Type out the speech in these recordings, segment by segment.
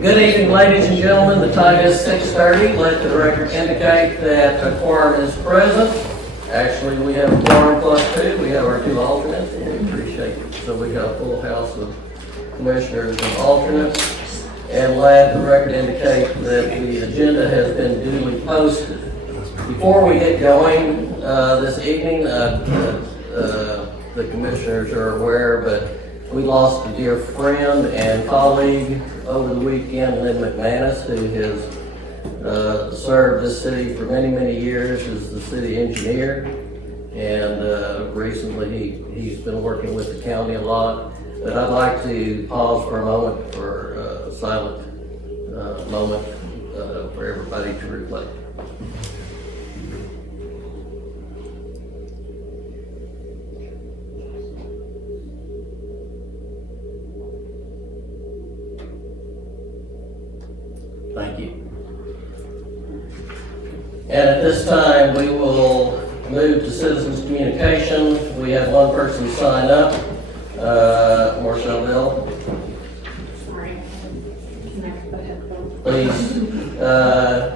Good evening, ladies and gentlemen. The time is 6:30. Let the record indicate that a quorum is present. Actually, we have a quorum plus two. We have our two alternates, and we appreciate it. So we got a full house of commissioners and alternates. And let the record indicate that the agenda has been duly posted. Before we get going this evening, the commissioners are aware, but we lost a dear friend and colleague over the weekend, Lynn McManus, who has served this city for many, many years as the city engineer. And recently he's been working with the county a lot. But I'd like to pause for a moment for a silent moment for everybody to reflect. Thank you. And at this time, we will move to citizens' communications. We have one person sign up, Marshall Bell. Sorry. Connect the headphones.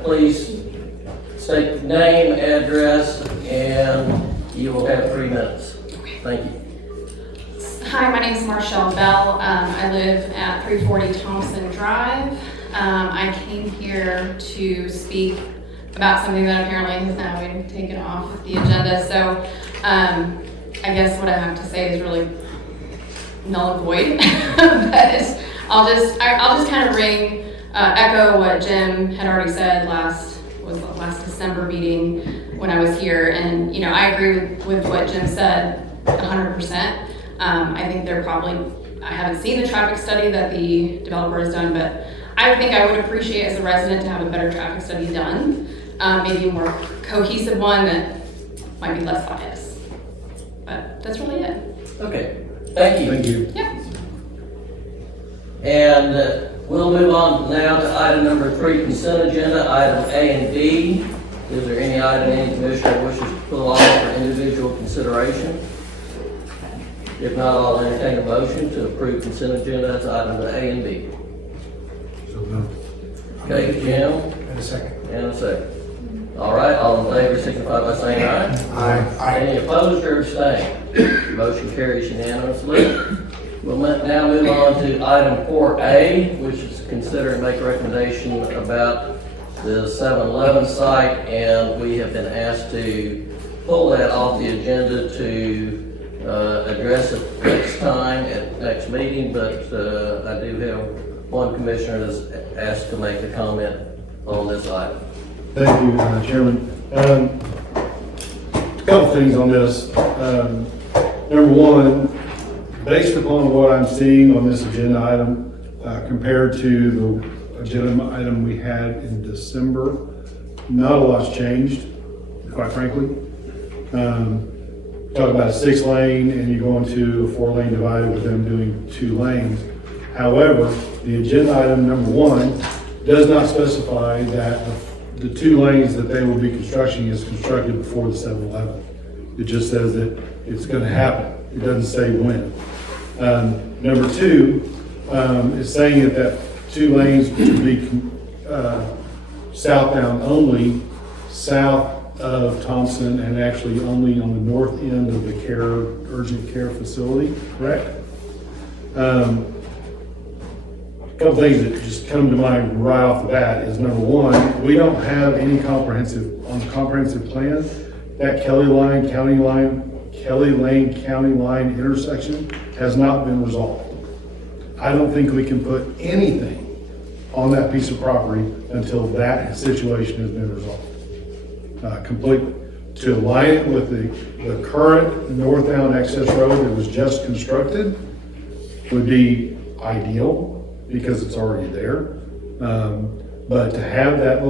Please state name, address, and you will have 3 minutes. Thank you. Hi, my name is Marshall Bell. I live at 340 Thompson Drive. I came here to speak about something that apparently has now been taken off the agenda. So I guess what I have to say is really null and void. But I'll just kind of echo what Jim had already said last December meeting when I was here. And I agree with what Jim said 100%. I think I haven't seen the traffic study that the developer has done, but I think I would appreciate as a resident to have a better traffic study done, maybe a more cohesive one that might be less biased. But that's really it. Okay, thank you. Thank you. Yeah. And we'll move on now to item number 3, consent agenda, item A and B. Is there any item any commissioner wishes to pull off for individual consideration? If not, I'll entertain a motion to approve consent agenda as items A and B. So moved. Okay, Jim, And a second. and a second. All right, all in favor signify by saying aye. Aye. Any opposed or abstained? Motion carries unanimously. We'll now move on to item 4A, which is to consider and make a recommendation about the 7-Eleven site, and we have been asked to pull that off the agenda to address it next time at next meeting, but I do have one commissioner that's asked to make a comment on this item. Thank you, Chairman. A couple things on this. Number one, based upon what I'm seeing on this agenda item compared to the agenda item we had in December, not a lot's changed, quite frankly. Talk about a 6-lane and you go into a 4-lane divided with them doing 2 lanes. However, the agenda item number 1 does not specify that the 2 lanes that they will be constructing is constructed before the 7-Eleven. It just says that it's going to happen. It doesn't say when. Number 2 is saying that 2 lanes should be southbound only, south of Thompson, and actually only on the north end of the urgent care facility, correct? A couple things that just come to mind right off the bat is number 1, we don't have any comprehensive plan. That Kelly Lane County Line intersection has not been resolved. I don't think we can put anything on that piece of property until that situation has been resolved completely. To align it with the current northbound access road that was just constructed would be ideal because it's already there. But to have that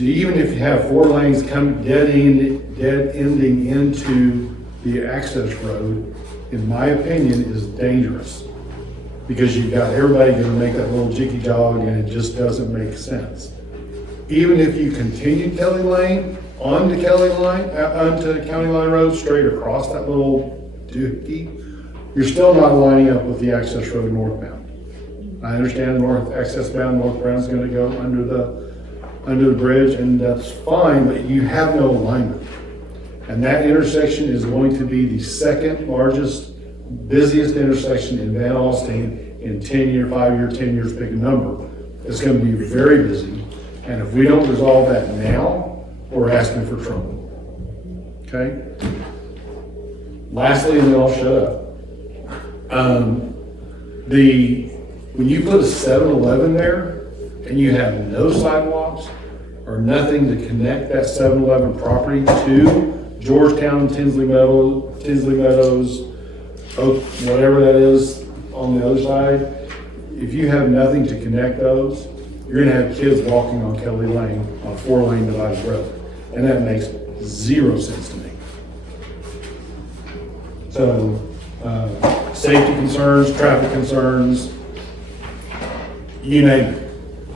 even if you have 4 lanes dead ending into the access road, in my opinion, is dangerous. Because you've got everybody going to make that little jiggy jog and it just doesn't make sense. Even if you continue Kelly Lane onto onto County Line Road, straight across that little doohickey, you're still not lining up with the access road northbound. I understand north access bound North Brown's gonna go under the bridge, and that's fine, but you have no alignment. And that intersection is going to be the second largest, busiest intersection in Van Alstyne in 10 years, pick a number. It's gonna be very busy, and if we don't resolve that now, we're asking for trouble. Okay? Lastly, and then I'll shut up. When you put a 7-Eleven there, and you have no sidewalks, or nothing to connect that 7-Eleven property to Georgetown, Tinsley Meadows, Oak, whatever that is on the other side, if you have nothing to connect those, you're gonna have kids walking on Kelly Lane on a 4-lane divided road. And that makes zero sense to me. So, safety concerns, traffic concerns, you name it.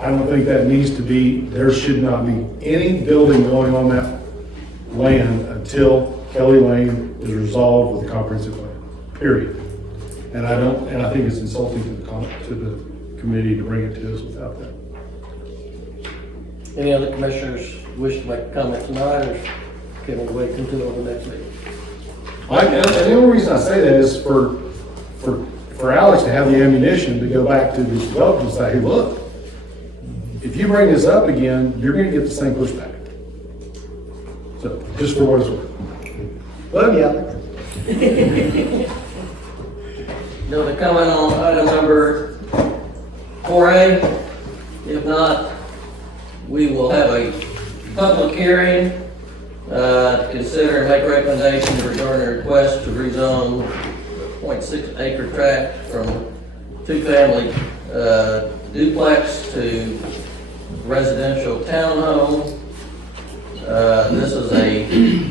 I don't think that needs to be, there should not be any building going on that land until Kelly Lane is resolved with a comprehensive plan, period. And I think it's insulting to the committee to bring it to us without that. Any other commissioners wish to make a comment tonight, or can we wait until the next meeting? And the only reason I say that is for Alex to have the ammunition to go back to the developer and say, hey, look, if you bring this up again, you're gonna get the same pushback. So, just for what it's worth. Love you, Alex. No other comment on item number 4A? If not, we will have a public hearing to consider and make recommendations regarding a request to rezone 0.6 acre tract from two-family duplex to residential townhome. This is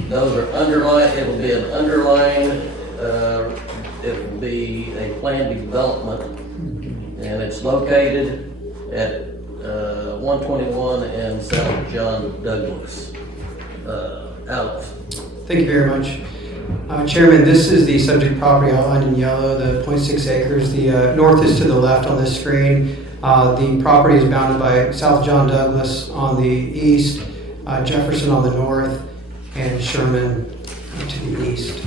those are underlined, it'll be an underlined, it'll be a planned development, and it's located at 121 and South John Douglas. Alex. Thank you very much. Chairman, this is the subject property outlined in yellow, the 0.6 acres. The north is to the left on this screen. The property is bounded by South John Douglas on the east, Jefferson on the north, and Sherman to the east.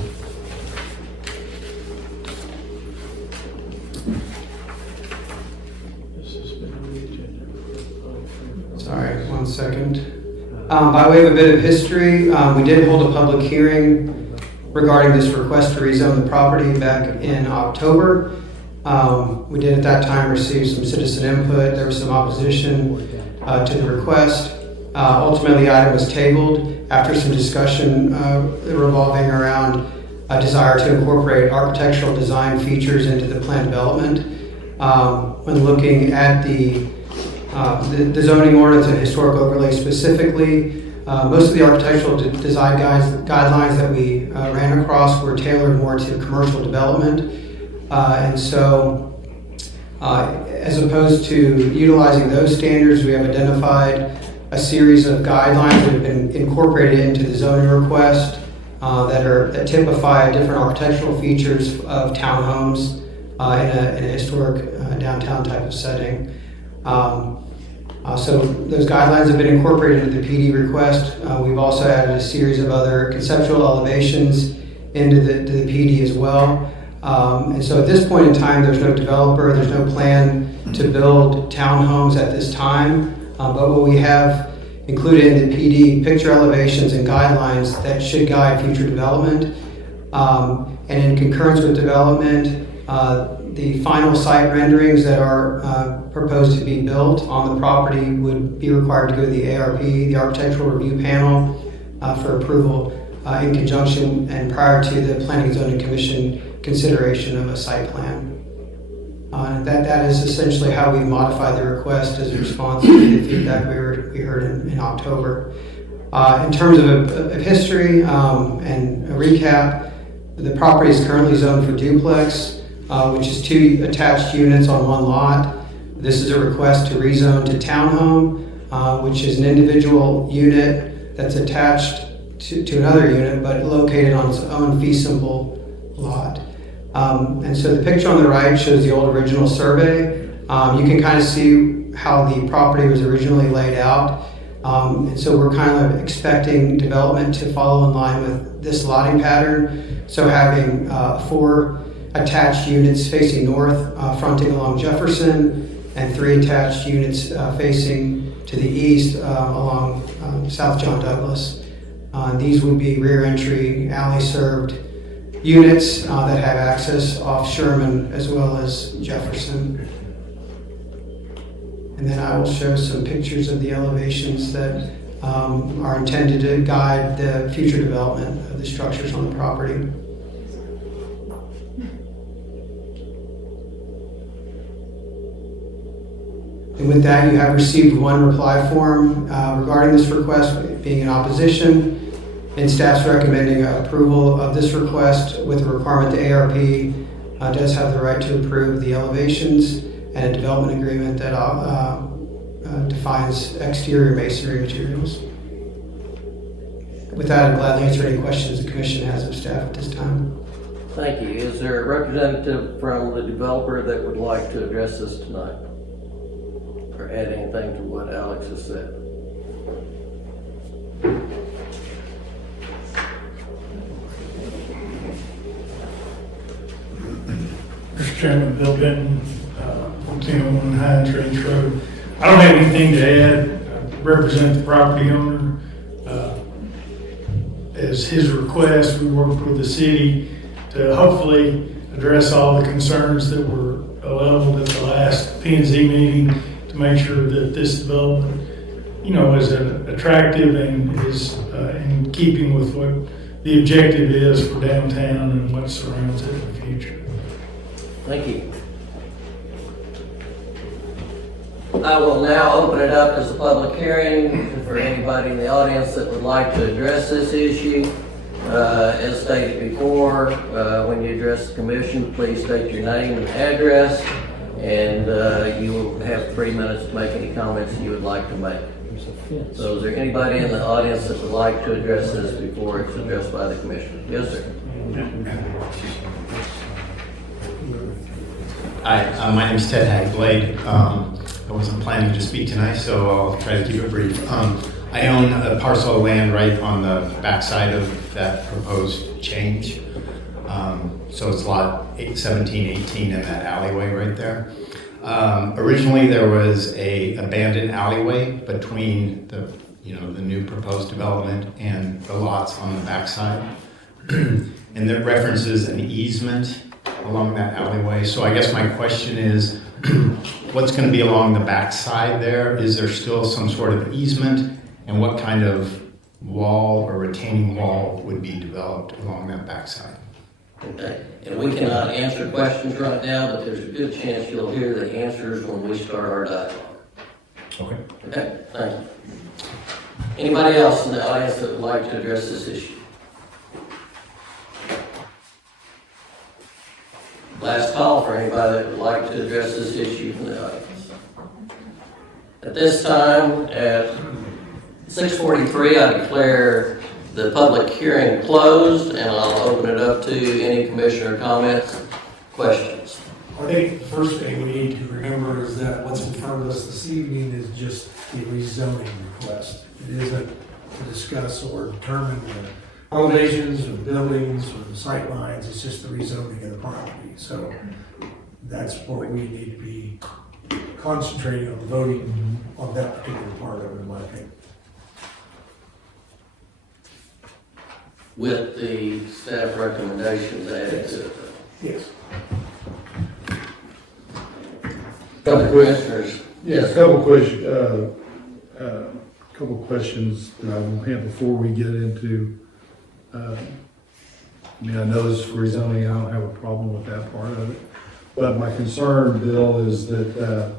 Sorry, 1 second. By way of a bit of history, we did hold a public hearing regarding this request to rezone the property back in October. We did at that time receive some citizen input. There was some opposition to the request. Ultimately, the item was tabled after some discussion revolving around a desire to incorporate architectural design features into the planned development. When looking at the zoning ordinance and historic overlay specifically, most of the architectural design guidelines that we ran across were tailored more to commercial development. And so, as opposed to utilizing those standards, we have identified a series of guidelines that have been incorporated into the zoning request that typify different architectural features of townhomes in a historic downtown type of setting. So those guidelines have been incorporated into the PD request. We've also added a series of other conceptual elevations into the PD as well. And so at this point in time, there's no developer, there's no plan to build townhomes at this time. But what we have included in the PD, picture elevations and guidelines that should guide future development. And in concurrence with development, the final site renderings that are proposed to be built on the property would be required to go to the ARP, the Architectural Review Panel, for approval in conjunction and prior to the Planning and Zoning Commission consideration of a site plan. That is essentially how we modified the request as a response to the feedback we heard in October. In terms of history and a recap, the property is currently zoned for duplex, which is 2 attached units on 1 lot. This is a request to rezone to townhome, which is an individual unit that's attached to another unit, but located on its own fee simple lot. And so the picture on the right shows the old original survey. You can kind of see how the property was originally laid out. And so we're kind of expecting development to follow in line with this lotting pattern. So having 4 attached units facing north, fronting along Jefferson, and 3 attached units facing to the east along South John Douglas. These would be rear entry, alley served units that have access off Sherman as well as Jefferson. And then I will show some pictures of the elevations that are intended to guide the future development of the structures on the property. And with that, you have received 1 reply form regarding this request being in opposition, and staff's recommending approval of this request with the requirement the ARP does have the right to approve the elevations and a development agreement that defines exterior masonry materials. With that, I'd gladly answer any questions the commission has of staff at this time. Thank you. Is there a representative from the developer that would like to address this tonight? Or add anything to what Alex has said? Mr. Chairman, Bill Benton, 1401 Hines Range Road. I don't have anything to add. I represent the property owner. As his request, we worked with the city to hopefully address all the concerns that were leveled at the last P&Z meeting to make sure that this development, is attractive and is in keeping with what the objective is for downtown and what surrounds it in the future. Thank you. I will now open it up as a public hearing for anybody in the audience that would like to address this issue. As stated before, when you address the commission, please state your name and address, and you will have 3 minutes to make any comments you would like to make. So is there anybody in the audience that would like to address this before it's addressed by the commission? Yes, sir. Hi, my name is Ted Hagblade. I wasn't planning to speak tonight, so I'll try to keep it brief. I own a parcel of land right on the backside of that proposed change. So it's lot 1718 in that alleyway right there. Originally, there was a abandoned alleyway between the new proposed development and the lots on the backside. And that references an easement along that alleyway. So I guess my question is, what's going to be along the backside there? Is there still some sort of easement? And what kind of wall or retaining wall would be developed along that backside? Okay, and we cannot answer questions right now, but there's a good chance you'll hear the answers when we start our dialogue. Okay. Okay, thank you. Anybody else in the audience that would like to address this issue? Last call for anybody that would like to address this issue from the audience. At this time, at 6:43, I declare the public hearing closed, and I'll open it up to any commissioner comments, questions. I think the first thing we need to remember is that what's in front of us this evening is just a rezoning request. It isn't to discuss or determine the elevations or buildings or the sight lines, it's just the rezoning of the property. So that's what we need to be concentrating on, voting on that particular part of it, in my opinion. With the staff recommendations added to it. Yes. Other commissioners? Yes, a couple questions that I will have before we get into, I know this is rezoning, I don't have a problem with that part of it. But my concern, Bill, is that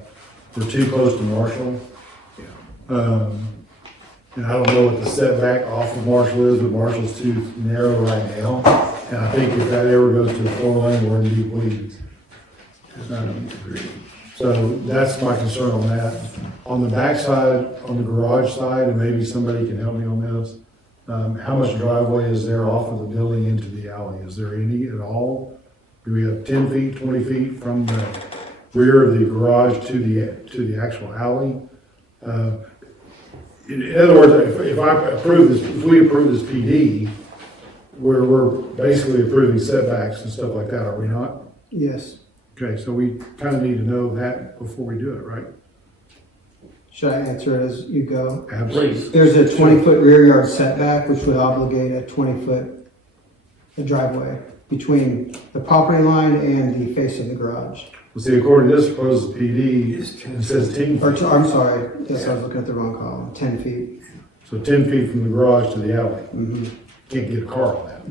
we're too close to Marshall. And I don't know what the setback off of Marshall is, but Marshall's too narrow right now. And I think if that ever goes to the 4-lane, we're in deep weeds. So that's my concern on that. On the backside, on the garage side, and maybe somebody can help me on this, how much driveway is there off of the building into the alley? Is there any at all? Do we have 10 feet, 20 feet from the rear of the garage to the actual alley. In other words, if we approve this PD, we're basically approving setbacks and stuff like that, are we not? Yes. Okay, so we kind of need to know that before we do it, right? Should I answer it as you go? Please. There's a 20-foot rear yard setback, which would obligate a 20-foot driveway between the property line and the face of the garage. Well, see, according to this proposed PD, it says 10 Or, feet. I'm sorry, yes, I was looking at the wrong column, 10 feet. So 10 feet from the garage to the alley. Mhm. Can't get a car on that.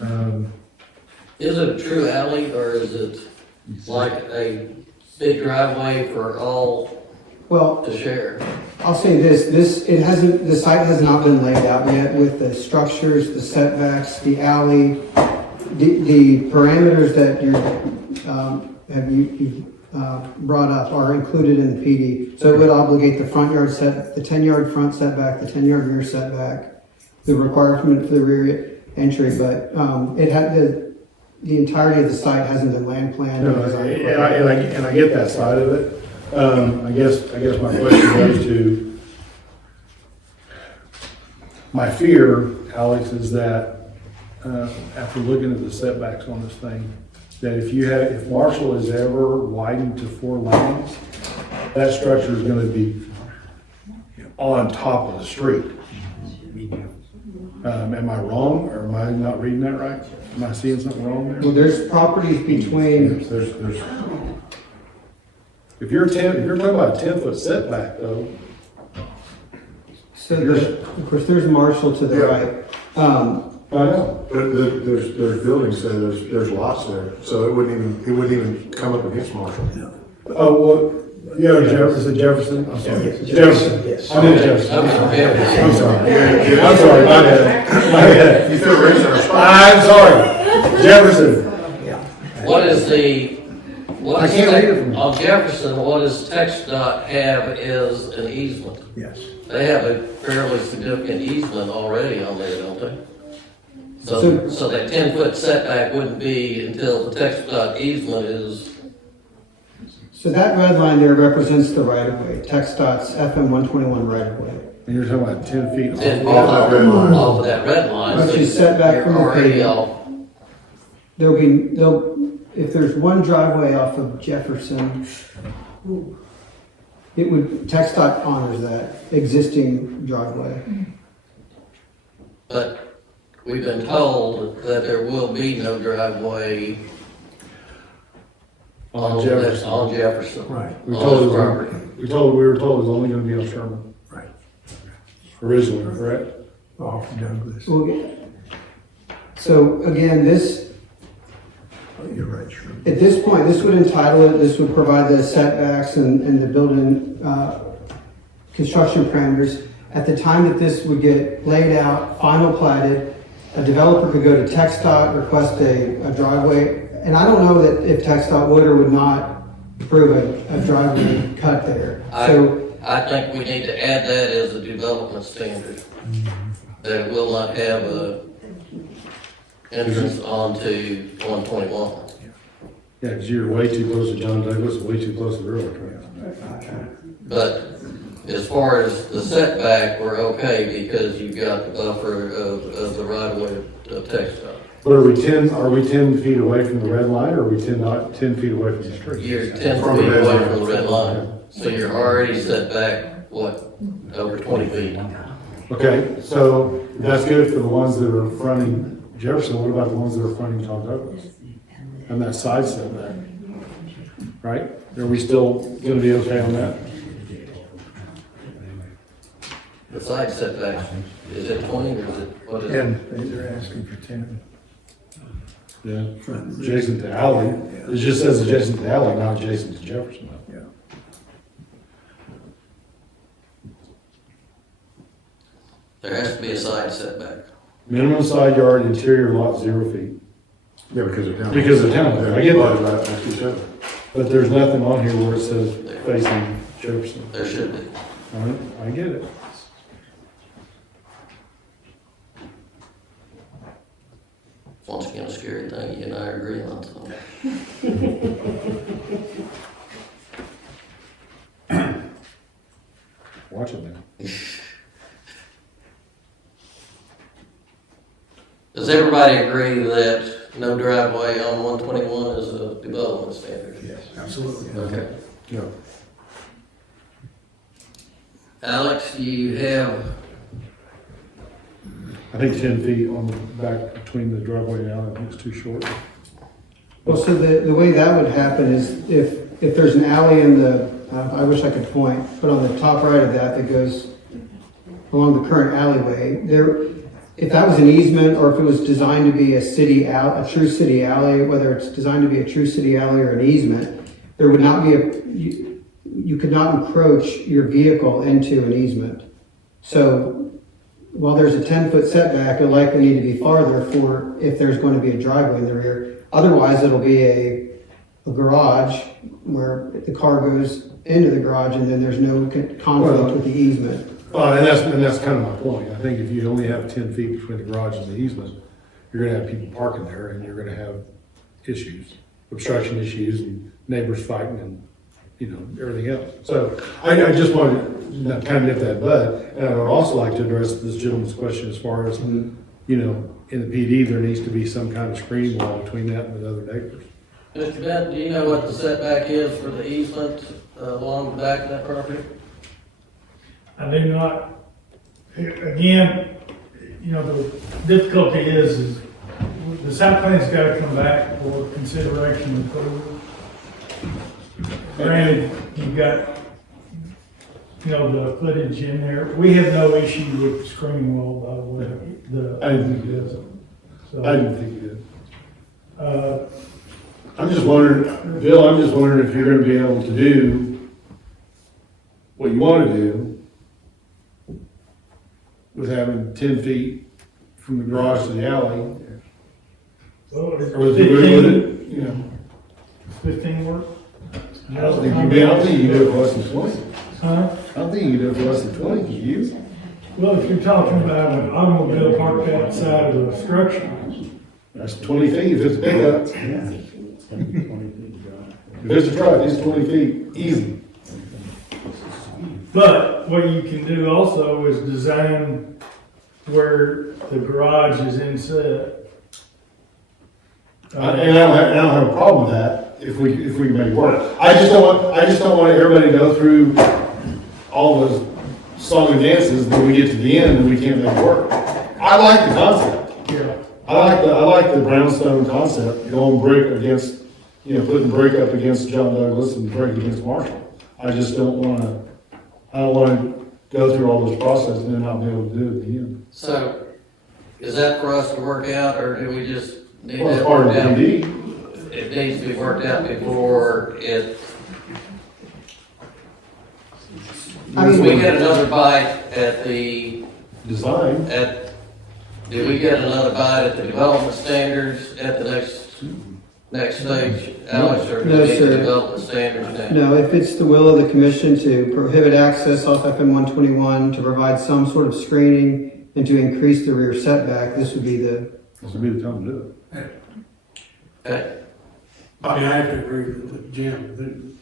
No. Is it a true alley or is it like a big driveway for all Well, to share? I'll say this, the site has not been laid out yet with the structures, the setbacks, the alley, the parameters that you've brought up are included in the PD. So it would obligate the front yard the 10-yard front setback, the 10-yard rear setback, the requirement for the rear entry, but the entirety of the site hasn't been land planned. No, and I get that side of it. I guess my question goes to, my fear, Alex, is that, after looking at the setbacks on this thing, that if Marshall is ever widened to 4 lanes, that structure is gonna be on top of the street. Am I wrong, or am I not reading that right? Am I seeing something wrong there? Well, there's properties between, If you're talking about a 10-foot setback though, so of course, there's Marshall to the Yeah. right. I know. But there's buildings there, there's lots there, so it wouldn't even come up against Marshall. Oh, well, yeah, Jefferson, I'm sorry. Jefferson. Yes. I mean Jefferson. I'm sorry. I'm sorry. I'm sorry, my bad. You feel raised on our spot. I'm sorry. Jefferson. What is I can't read it from- on Jefferson, what does TxDOT have is an easement? Yes. They have a fairly significant easement already on there, don't they? So that 10-foot setback wouldn't be until the TxDOT easement is, So that red line there represents the right of way, TxDOT's FM 121 right of way. And you're talking about 10 feet. 10 feet Off that red line. off of that red line. Which so is set back you're from the already pavement. off. If there's one driveway off of Jefferson, TxDOT honors that existing driveway. But we've been told that there will be no driveway On Jefferson. On Jefferson. Right. We On told this it was- property. we were told it was only gonna be on Sherman Right. originally, correct? Off Douglas. So again, You're right, sure. at this point, this would entitle it, this would provide the setbacks and the building, construction parameters. At the time that this would get laid out, final platted, a developer could go to TxDOT, request a driveway. And I don't know that if TxDOT would or would not approve a driveway cut there. So, I think we need to add that as a development standard. That it will not have a entrance onto 121. Yeah, because you're way too close to John Douglas, way too close to the railroad tracks. But as far as the setback, we're okay because you've got the buffer of the right of way of TxDOT. But are we 10 feet away from the red line, or are we 10 feet away from the street? You're 10 feet away from the red line, so you're already set back, what, over 20 feet? Okay, so that's good for the ones that are fronting Jefferson. What about the ones that are fronting John Douglas? And that side setback, right? Are we still gonna be okay on that? The side setback, is it 20 or is it, what is it? And they're asking for 10. Yeah. Adjacent to alley. It just says adjacent to alley, not adjacent to Jefferson. Yeah. There has to be a side setback. Minimum side yard, interior lot 0 feet. Yeah, because of town. Because of town, I get that. Right next to each other. But there's nothing on here where it says facing Jefferson. There should be. All right, I get it. once again, a scary thing you and I agree on, so. Watch it now. Does everybody agree that no driveway on 121 is a development standard? Yes, absolutely. Okay. Yeah. Alex, you have, I think 10 feet on the back between the driveway and alley, I think it's too short. Well, so the way that would happen is if there's an alley in the, I wish I could point, but on the top right of that goes along the current alleyway, if that was an easement or if it was designed to be a true city alley, whether it's designed to be a true city alley or an easement, there would not be you could not encroach your vehicle into an easement. So while there's a 10-foot setback, it'll likely need to be farther for if there's going to be a driveway in the rear. Otherwise, it'll be a garage where the car goes into the garage and then there's no conflict with the easement. And that's kind of my point. I think if you only have 10 feet between the garage and the easement, you're gonna have people parking there and you're gonna have issues, obstruction issues and neighbors fighting and, everything else. So I just wanted to kind of nip that bud. And I would also like to address this gentleman's question as far as, in the PD, there needs to be some kind of screening wall between that and the other neighbors. Mr. Bent, do you know what the setback is for the easement along the back of that property? I do not, again, the difficulty is the site plan's gotta come back for consideration and approval. Granted, you've got, the footage in there. We have no issue with the screening wall, by the way. I didn't think it So, I didn't think you did. I'm just wondering, Bill, if you're gonna be able to do what you wanna do with having 10 feet from the garage to the alley. well, Or is it good with it, 15 work? I don't think you can do it for less than 20. Huh? I don't think you can do it for less than 20, can you? Well, if you're talking about an automobile parked outside of a structure, That's 20 feet, if it's big enough. If it's a truck, it's 20 feet, easy. but what you can do also is design where the garage is inset. And I don't have a problem with that, if we can make it work. I just don't want everybody to go through all those song and dances, then we get to the end and we can't make it work. I like the concept. Yeah. I like the brownstone concept, going brick against, putting brick up against John Douglas and brick against Marshall. I just don't wanna go through all those processes and then not be able to do it at the end. So, is that for us to work out, or do we just need Well, it's that part of worked the out? PD. It needs to be worked out before it, we get another bite at the, Design. do we get another bite at the development standards at the next stage, Alex, or do we No, need sir. the development standards now? No, if it's the will of the commission to prohibit access off FM 121, to provide some sort of screening, and to increase the rear setback, this would be the, This would be the time to do it. Okay, I mean, I have to agree with Jim,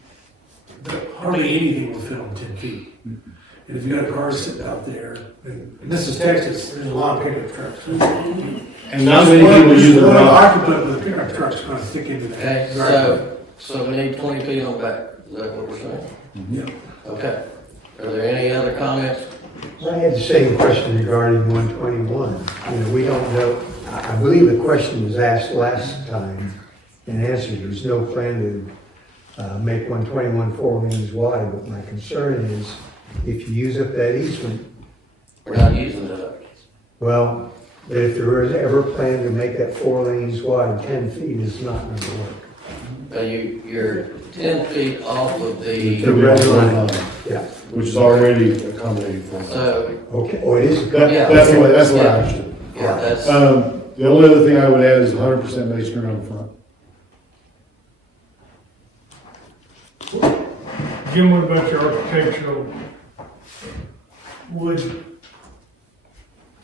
that hardly anything will fit on 10 feet. And if you got a car sitting out there, and this is Texas, there's a lot of pickup trucks. And not many people use the Well, rock. occupant with a pickup truck's gonna stick into okay, that. driveway. so we need 20 feet on the back, is that what we're saying? Yeah. Okay, are there any other comments? I had the same question regarding 121. We don't know, I believe the question was asked last time and answered. There's no plan to make 121 4 lanes wide, but my concern is if you use up that easement, We're not using that. well, if there was ever a plan to make that 4 lanes wide, 10 feet is not going to work. You're 10 feet off of the, The red line, Yeah, which is already accommodated for. so, okay, oh, it is, That's the way I understood. yeah, that's, The only other thing I would add is 100% masonry on the front. Jim, what about your architectural wood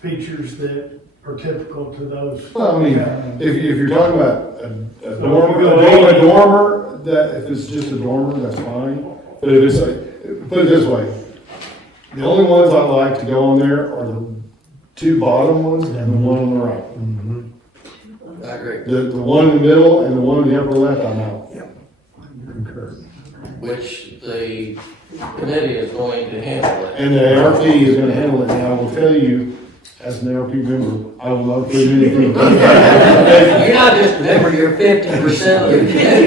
features that are typical to those. Well, I mean, if you're talking about a dormer, So a dormer, that, if it's just a dormer, that's fine. But if it's, put it this way, the only ones I like to go on there are the two bottom ones and the one on the right. I agree. The one in the middle and the one in the upper left, I'm out. Concur. Which the committee is going to handle it. And the ARP is gonna handle it, and I will tell you, as an ARP member, I will not approve anything. You're not just a member, you're 50% of the committee.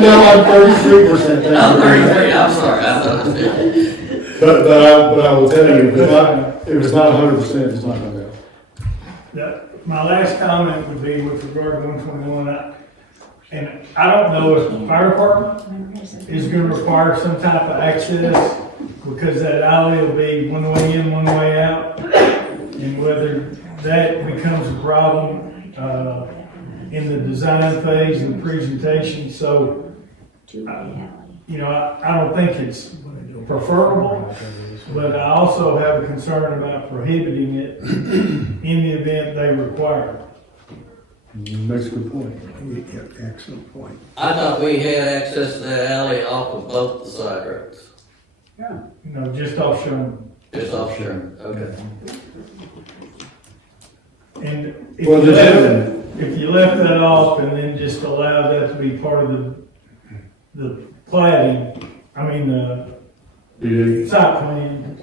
No, I'm 33%. I'm 33, I'm sorry, I thought it was 50. But I will tell you, if it's not 100%, it's not gonna go. My last comment would be with regard to 121, and I don't know if the fire department is gonna require some type of access, because that alley will be one way in, one way out, and whether that becomes a problem, in the design phase and presentation, so, you know, I don't think it's preferable, but I also have a concern about prohibiting it in the event they require it. Makes a good point. Yeah, excellent point. I thought we had access to that alley off of both the side roads, You know, just off Sherman. just off Sherman, okay. And Well, if you left that off and then just allowed that to be part of the plating, site plan,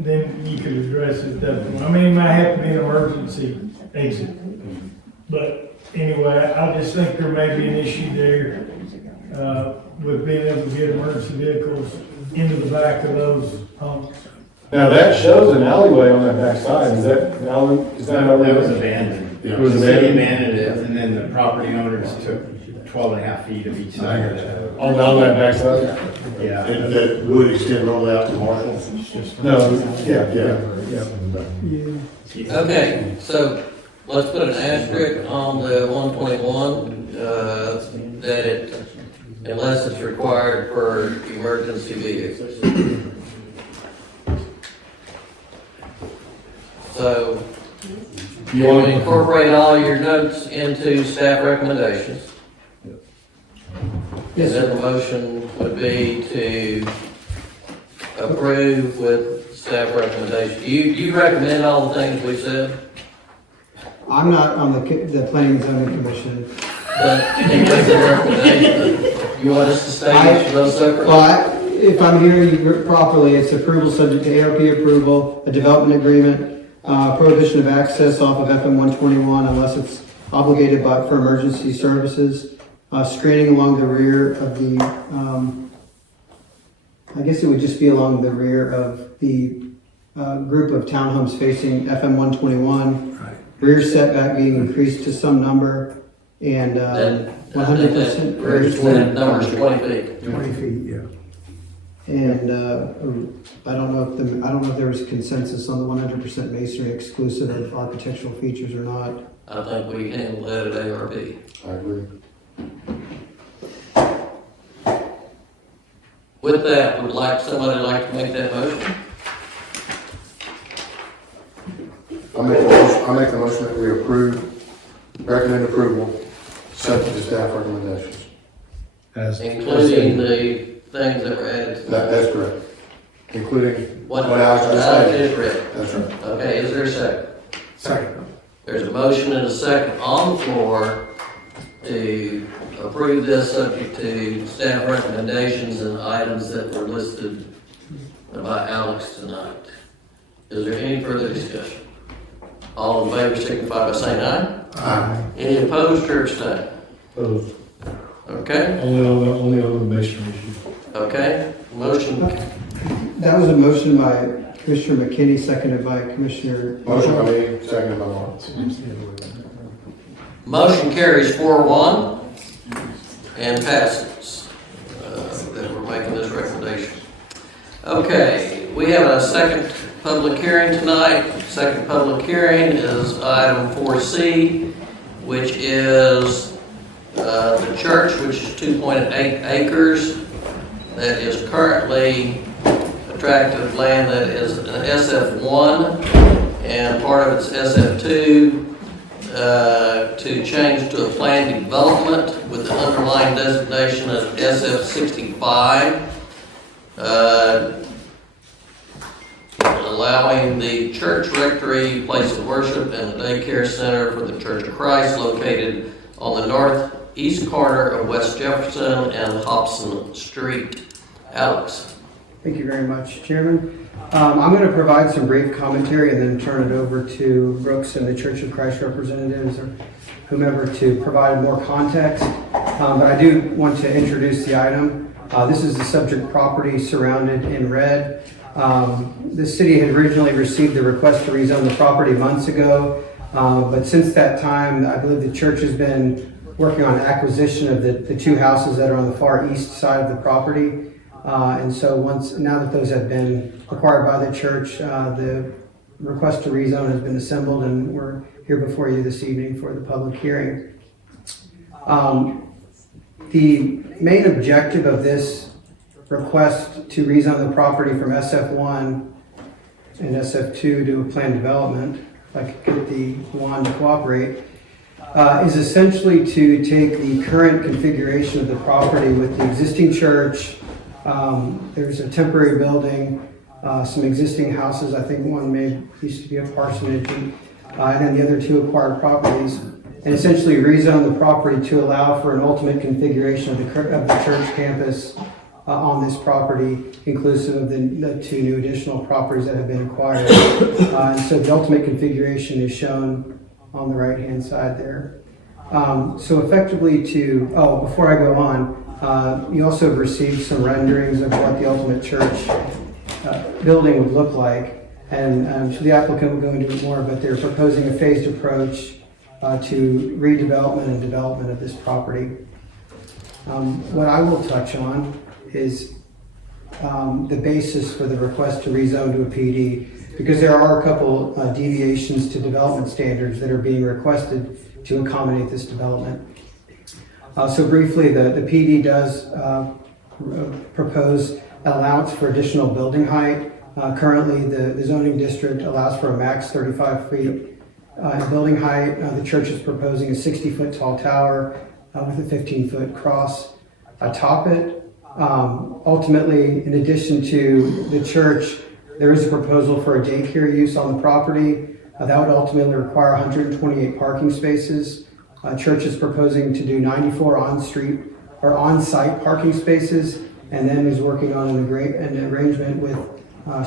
then you could address it that way. I mean, it might have to be an emergency exit. But anyway, I just think there may be an issue there, with being able to get emergency vehicles into the back of those homes. Now, that shows an alleyway on that back side, is that how That was it abandoned. It was The city abandoned? abandoned it, and then the property owners took 12 and a half feet of each side of it. On that back side? Yeah. And that would extend all the way out to Marshall? No, yeah. Okay, so let's put an asterisk on the 121, that it, unless it's required for emergency vehicles. So, you want to incorporate all your notes into staff recommendations? And then the motion would be to approve with staff recommendation. You recommend all the things we said? I'm not on the planning and zoning commission. But include the recommendation. You want us to state those separately? Well, if I'm hearing you properly, it's approval subject to ARP approval, a development agreement, prohibition of access off of FM 121 unless it's obligated for emergency services, screening along the rear of the, I guess it would just be along the rear of the group of townhomes facing FM 121. Right. Rear setback being increased to some number, and Then, 100% that number's 20 feet. 20 feet, yeah. And I don't know if there was consensus on the 100% masonry exclusive of architectural features or not. I think we handled that at ARP. I agree. With that, would somebody like to make that motion? I make the motion that we recommend approval, subject to staff recommendations. Including the things that were added to that. That's correct. Including What Alex just I said. just read. That's right. Okay, is there a second? Second. There's a motion and a second on the floor to approve this subject to staff recommendations and items that were listed by Alex tonight. Is there any further discussion? All in favor signify by saying aye. Aye. Any opposed or abstained? Opposed. Okay, Only on the masonry issue. okay, motion, That was a motion by Commissioner McKinney, seconded by Commissioner. Motion by me, seconded by Mark. motion carries 4-1 and passes, that we're making this recommendation. Okay, we have a second public hearing tonight. Second public hearing is item 4C, which is the church, which is 2.8 acres, that is currently attractive land that is an SF1, and part of it's SF2, to change to a planned development with the underlying designation of SF65, allowing the church rectory, place of worship, and the daycare center for the Church of Christ located on the northeast corner of West Jefferson and Hobson Street. Alex. Thank you very much, Chairman. I'm going to provide some brief commentary and then turn it over to Brooks and the Church of Christ representatives or whomever to provide more context. But I do want to introduce the item. This is the subject property surrounded in red. The city had originally received a request to rezone the property months ago, but since that time, I believe the church has been working on acquisition of the two houses that are on the far east side of the property. And so now that those have been acquired by the church, the request to rezone has been assembled, and we're here before you this evening for the public hearing. The main objective of this request to rezone the property from SF1 and SF2 to a planned development, if I could get the one to cooperate, is essentially to take the current configuration of the property with the existing church. There's a temporary building, some existing houses. I think one used to be a parsonage, and then the other two acquired properties, and essentially rezone the property to allow for an ultimate configuration of the church campus on this property, inclusive of the two new additional properties that have been acquired. And so the ultimate configuration is shown on the right-hand side there. So effectively before I go on, you also have received some renderings of what the ultimate church building would look like, and the applicant will go into it more, but they're proposing a phased approach to redevelopment and development of this property. What I will touch on is the basis for the request to rezone to a PD, because there are a couple deviations to development standards that are being requested to accommodate this development. So briefly, the PD does propose allowance for additional building height. Currently, the zoning district allows for a max 35 feet in building height. The church is proposing a 60-foot tall tower with a 15-foot cross atop it. Ultimately, in addition to the church, there is a proposal for a daycare use on the property. That would ultimately require 128 parking spaces. Church is proposing to do 94 on-site parking spaces, and then is working on an arrangement with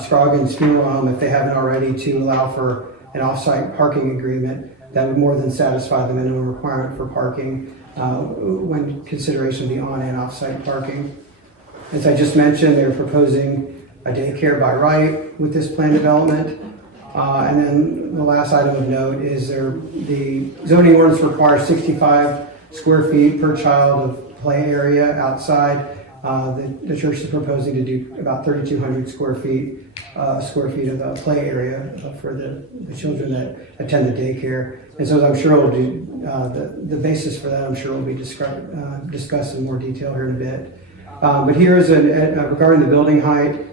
Scroggins Funeral Home, if they haven't already, to allow for an off-site parking agreement that would more than satisfy the minimum requirement for parking when consideration of the on and off-site parking. As I just mentioned, they're proposing a daycare by right with this plan development. And then the last item of note is the zoning ordinance requires 65 square feet per child of play area outside. The church is proposing to do about 3,200 square feet of the play area for the children that attend the daycare. And so I'm sure we'll do, the basis for that I'm sure will be discussed in more detail here in a bit. But here is regarding the building height.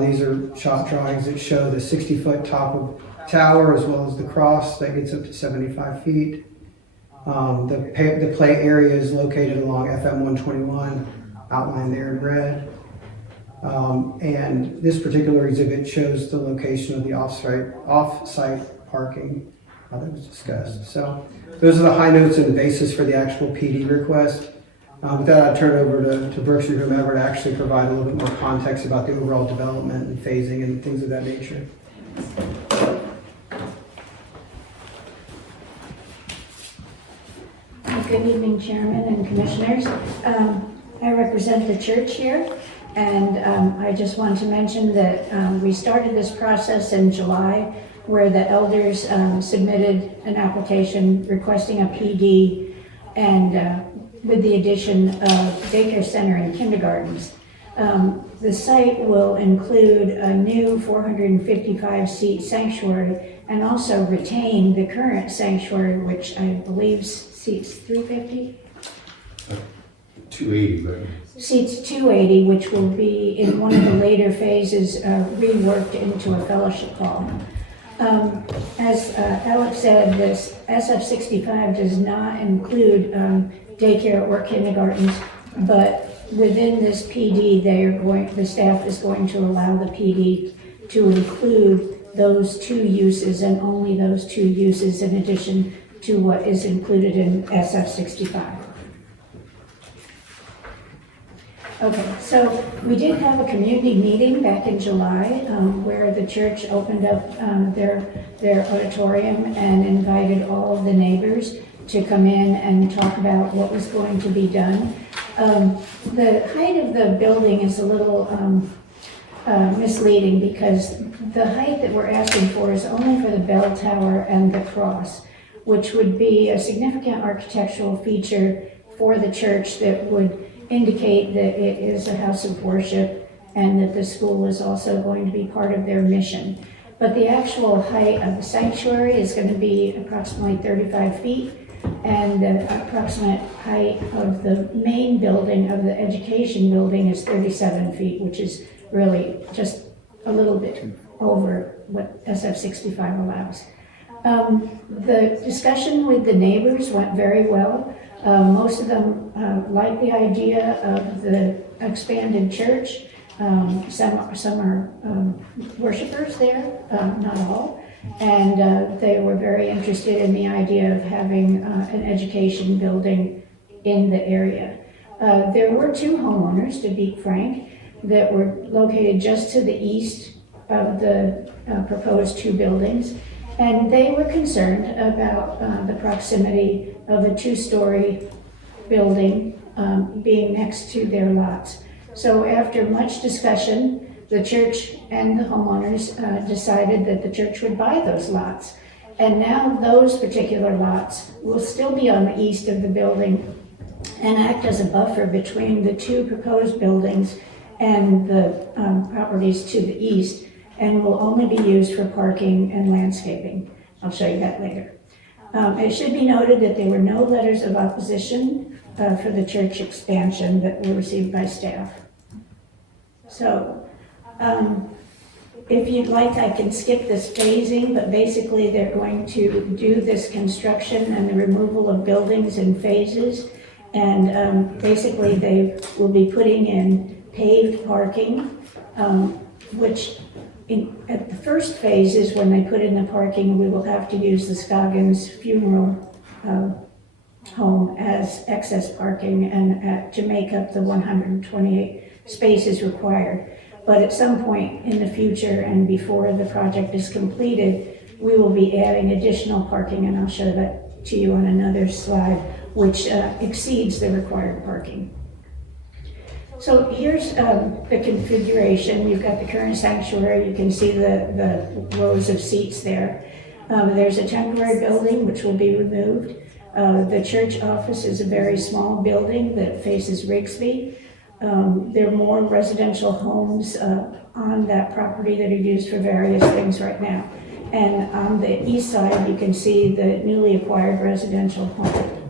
These are shot drawings that show the 60-foot top of tower as well as the cross that gets up to 75 feet. The play area is located along FM 121, outlined there in red. And this particular exhibit shows the location of the off-site parking that was discussed. So those are the high notes and the basis for the actual PD request. With that, I'll turn it over to Brooks or whomever to actually provide a little bit more context about the overall development and phasing and things of that nature. Good evening, Chairman and Commissioners. I represent the church here, and I just want to mention that we started this process in July, where the elders submitted an application requesting a PD and with the addition of daycare center and kindergartens. The site will include a new 455-seat sanctuary and also retain the current sanctuary, which I believe seats 350? 280, but. Seats 280, which will be in one of the later phases reworked into a fellowship hall. As Alex said, this SF65 does not include daycare or kindergartens, but within this PD, the staff is going to allow the PD to include those two uses and only those two uses in addition to what is included in SF65. Okay, so we did have a community meeting back in July where the church opened up their auditorium and invited all of the neighbors to come in and talk about what was going to be done. The height of the building is a little misleading because the height that we're asking for is only for the bell tower and the cross, which would be a significant architectural feature for the church that would indicate that it is a house of worship and that the school is also going to be part of their mission. But the actual height of the sanctuary is going to be approximately 35 feet, and the approximate height of the main building of the education building is 37 feet, which is really just a little bit over what SF65 allows. The discussion with the neighbors went very well. Most of them like the idea of the expanded church. Some are worshipers there, not all. And they were very interested in the idea of having an education building in the area. There were two homeowners, to be frank, that were located just to the east of the proposed two buildings. And they were concerned about the proximity of a two-story building being next to their lots. So after much discussion, the church and the homeowners decided that the church would buy those lots. And now those particular lots will still be on the east of the building and act as a buffer between the two proposed buildings and the properties to the east, and will only be used for parking and landscaping. I'll show you that later. It should be noted that there were no letters of opposition for the church expansion that were received by staff. So, if you'd like, I can skip this phasing, but basically they're going to do this construction and the removal of buildings in phases. And basically they will be putting in paved parking, which at the first phase is when they put in the parking, we will have to use the Scoggins Funeral Home as excess parking and to make up the 128 spaces required. But at some point in the future and before the project is completed, we will be adding additional parking, and I'll show that to you on another slide, which exceeds the required parking. So here's the configuration. You've got the current sanctuary. You can see the rows of seats there. There's a temporary building which will be removed. The church office is a very small building that faces Rigsby. There are more residential homes on that property that are used for various things right now. And on the east side, you can see the newly acquired residential home.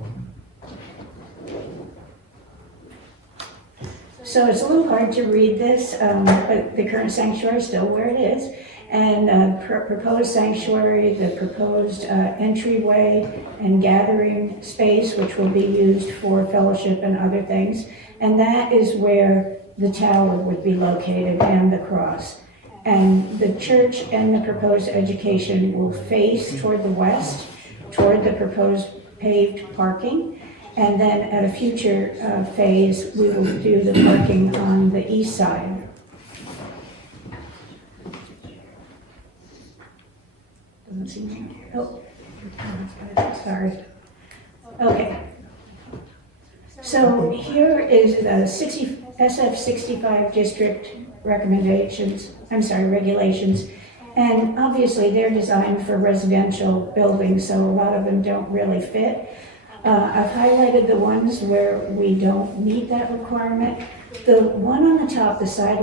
So it's a little hard to read this, but the current sanctuary is still where it is. And proposed sanctuary, the proposed entryway and gathering space, which will be used for fellowship and other things. And that is where the tower would be located and the cross. And the church and the proposed education will face toward the west, toward the proposed paved parking. And then at a future phase, we will do the parking on the east side. Doesn't seem to, oh, sorry. Okay. So here is the SF65 district regulations. And obviously they're designed for residential buildings, so a lot of them don't really fit. I've highlighted the ones where we don't meet that requirement. The one on the top, the side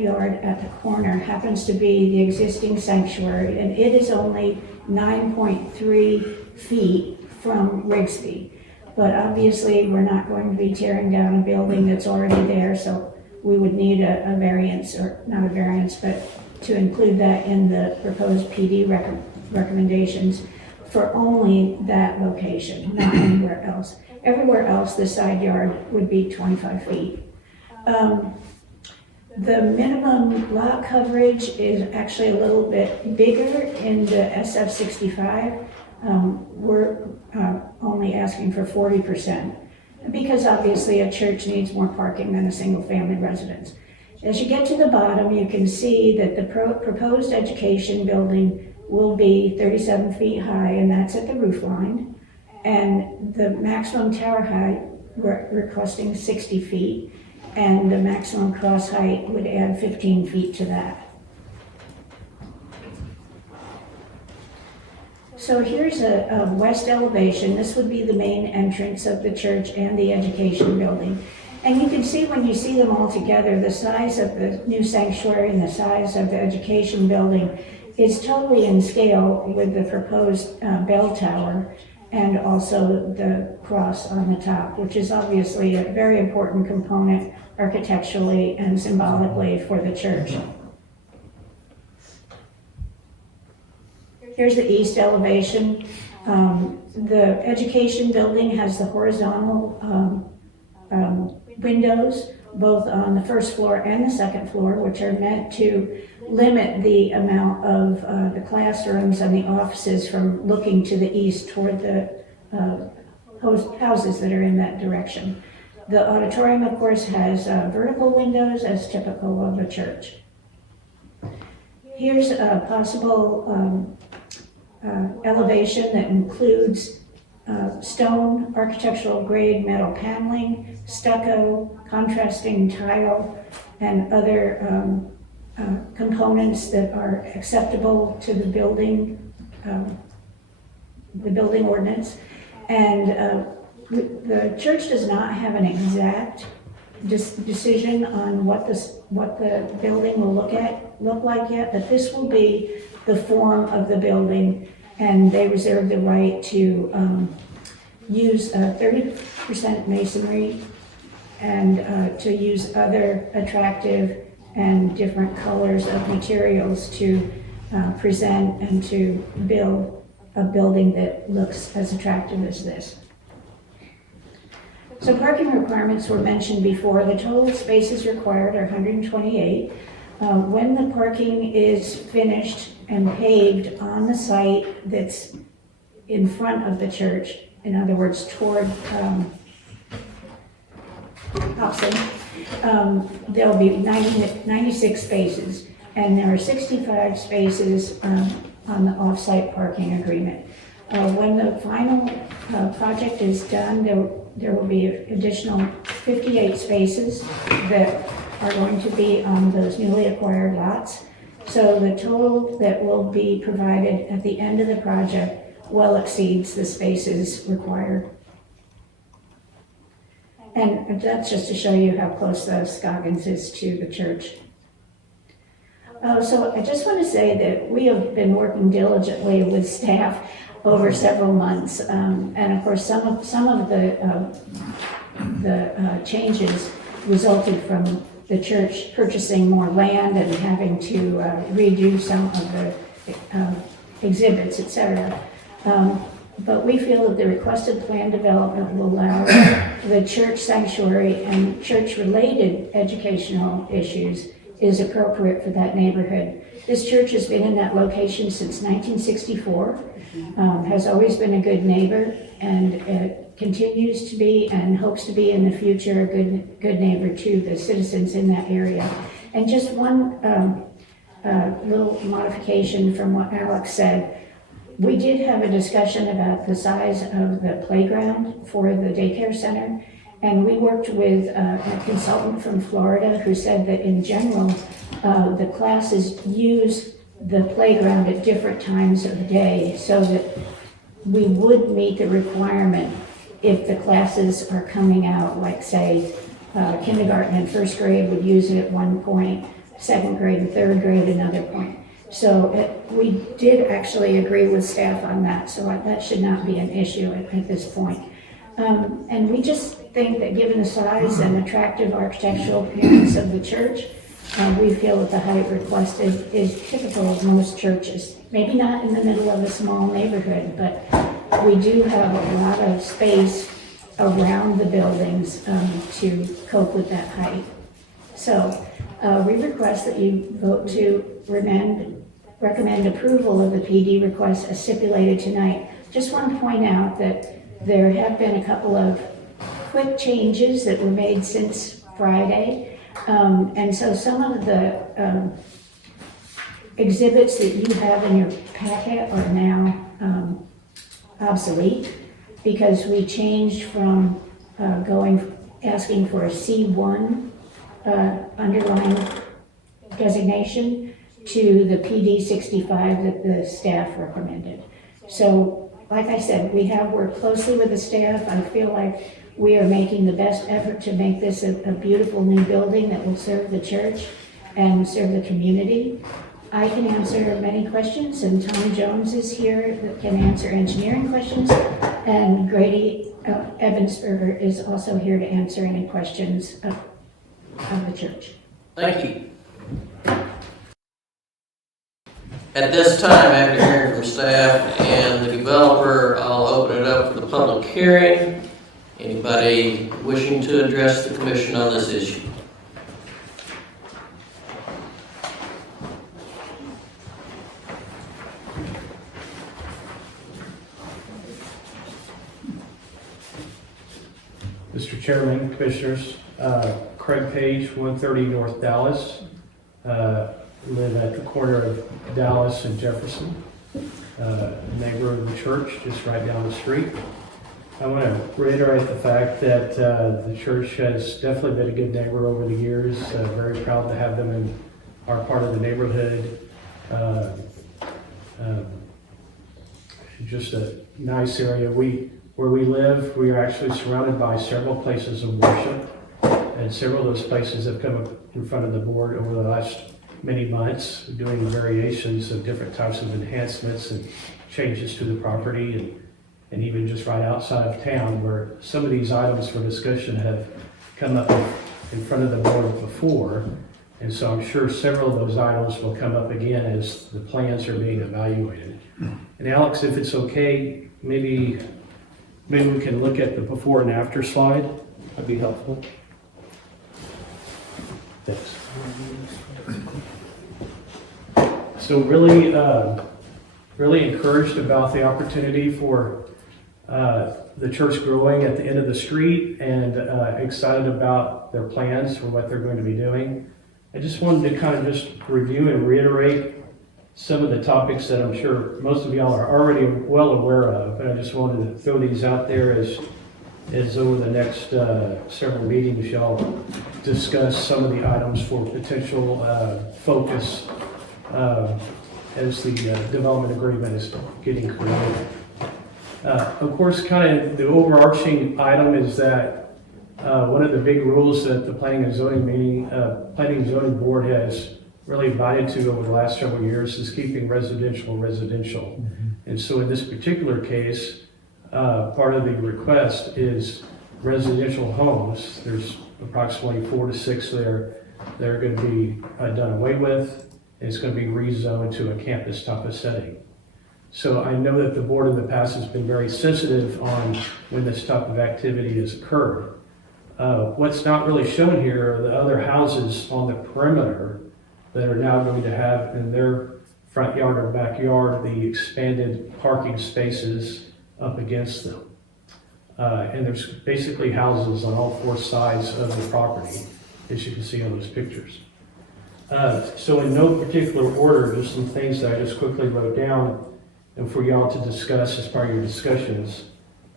yard at the corner, happens to be the existing sanctuary, and it is only 9.3 feet from Rigsby. But obviously, we're not going to be tearing down a building that's already there, so we would need a variance, or not a variance, but to include that in the proposed PD recommendations for only that location, not anywhere else. Everywhere else, the side yard would be 25 feet. The minimum lot coverage is actually a little bit bigger in the SF 65. We're only asking for 40%, because obviously a church needs more parking than a single-family residence. As you get to the bottom, you can see that the proposed education building will be 37 feet high, and that's at the roof line. And the maximum tower height, we're requesting 60 feet, and the maximum cross height would add 15 feet to that. So here's a west elevation. This would be the main entrance of the church and the education building. And you can see when you see them all together, the size of the new sanctuary and the size of the education building is totally in scale with the proposed bell tower and also the cross on the top, which is obviously a very important component architecturally and symbolically for the church. Here's the east elevation. The education building has the horizontal windows, both on the first floor and the second floor, which are meant to limit the amount of the classrooms and the offices from looking to the east toward the houses that are in that direction. The auditorium, of course, has vertical windows as typical of a church. Here's a possible elevation that includes stone, architectural grade metal paneling, stucco, contrasting tile, and other components that are acceptable to the building ordinance. And the church does not have an exact decision on what the building will look like yet, but this will be the form of the building, and they reserve the right to use 30% masonry and to use other attractive and different colors of materials to present and to build a building that looks as attractive as this. So parking requirements were mentioned before. The total spaces required are 128. When the parking is finished and paved on the site that's in front of the church, in other words, toward Hobson, there'll be 96 spaces, and there are 65 spaces on the off-site parking agreement. When the final project is done, there will be additional 58 spaces that are going to be on those newly acquired lots. So the total that will be provided at the end of the project well exceeds the spaces required. And that's just to show you how close the Scoggins is to the church. So I just want to say that we have been working diligently with staff over several months, and of course some of the changes resulted from the church purchasing more land and having to redo some of the exhibits, etc. But we feel that the requested plan development will allow the church sanctuary and church-related educational issues is appropriate for that neighborhood. This church has been in that location since 1964, has always been a good neighbor, and it continues to be and hopes to be in the future a good neighbor to the citizens in that area. And just one little modification from what Alex said. We did have a discussion about the size of the playground for the daycare center, and we worked with a consultant from Florida who said that in general, the classes use the playground at different times of the day so that we would meet the requirement if the classes are coming out, like say kindergarten and first grade would use it at one point, second grade and third grade another point. So we did actually agree with staff on that, so that should not be an issue at this point. And we just think that given the size and attractive architectural appearance of the church, We feel that the height requested is typical of most churches. Maybe not in the middle of a small neighborhood, but we do have a lot of space around the buildings to cope with that height. So we request that you vote to recommend approval of the PD request as stipulated tonight. Just want to point out that there have been a couple of quick changes that were made since Friday. And so some of the exhibits that you have in your packet are now obsolete because we changed from asking for a C1 underline designation to the PD 65 that the staff recommended. So, like I said, we have worked closely with the staff. I feel like we are making the best effort to make this a beautiful new building that will serve the church and serve the community. I can answer many questions, and Tom Jones is here that can answer engineering questions, and Grady Evansberger is also here to answer any questions of the church. Thank you. At this time, after hearing from staff and the developer, I'll open it up for the public hearing. Anybody wishing to address the commission on this issue? Mr. Chairman, Commissioners, Craig Page, 130 North Dallas. Live at the corner of Dallas and Jefferson. Neighbor of the church, just right down the street. I want to reiterate the fact that the church has definitely been a good neighbor over the years. Very proud to have them in our part of the neighborhood. Just a nice area. Where we live, we are actually surrounded by several places of worship, and several of those places have come up in front of the board over the last many months, doing variations of different types of enhancements and changes to the property, and even just right outside of town, where some of these items for discussion have come up in front of the board before. And so I'm sure several of those items will come up again as the plans are being evaluated. And Alex, if it's okay, maybe we can look at the before and after slide. That'd be helpful. Thanks. So really encouraged about the opportunity for the church growing at the end of the street, and excited about their plans for what they're going to be doing. I just wanted to kind of just review and reiterate some of the topics that I'm sure most of y'all are already well aware of, but I just wanted to throw these out there as over the next several meetings y'all discuss some of the items for potential focus as the development agreement is getting created. Of course, kind of the overarching item is that one of the big rules that the Planning and Zoning Board has really abided to over the last several years is keeping residential. Mm-hmm. And so in this particular case, part of the request is residential homes. There's approximately 4 to 6 there that are going to be done away with. And it's going to be rezoned to a campus type of setting. So I know that the board in the past has been very sensitive on when this type of activity has occurred. What's not really shown here are the other houses on the perimeter that are now going to have in their front yard or backyard the expanded parking spaces up against them. And there's basically houses on all 4 sides of the property, as you can see on those pictures. So in no particular order, just some things that I just quickly wrote down and for y'all to discuss as part of your discussions.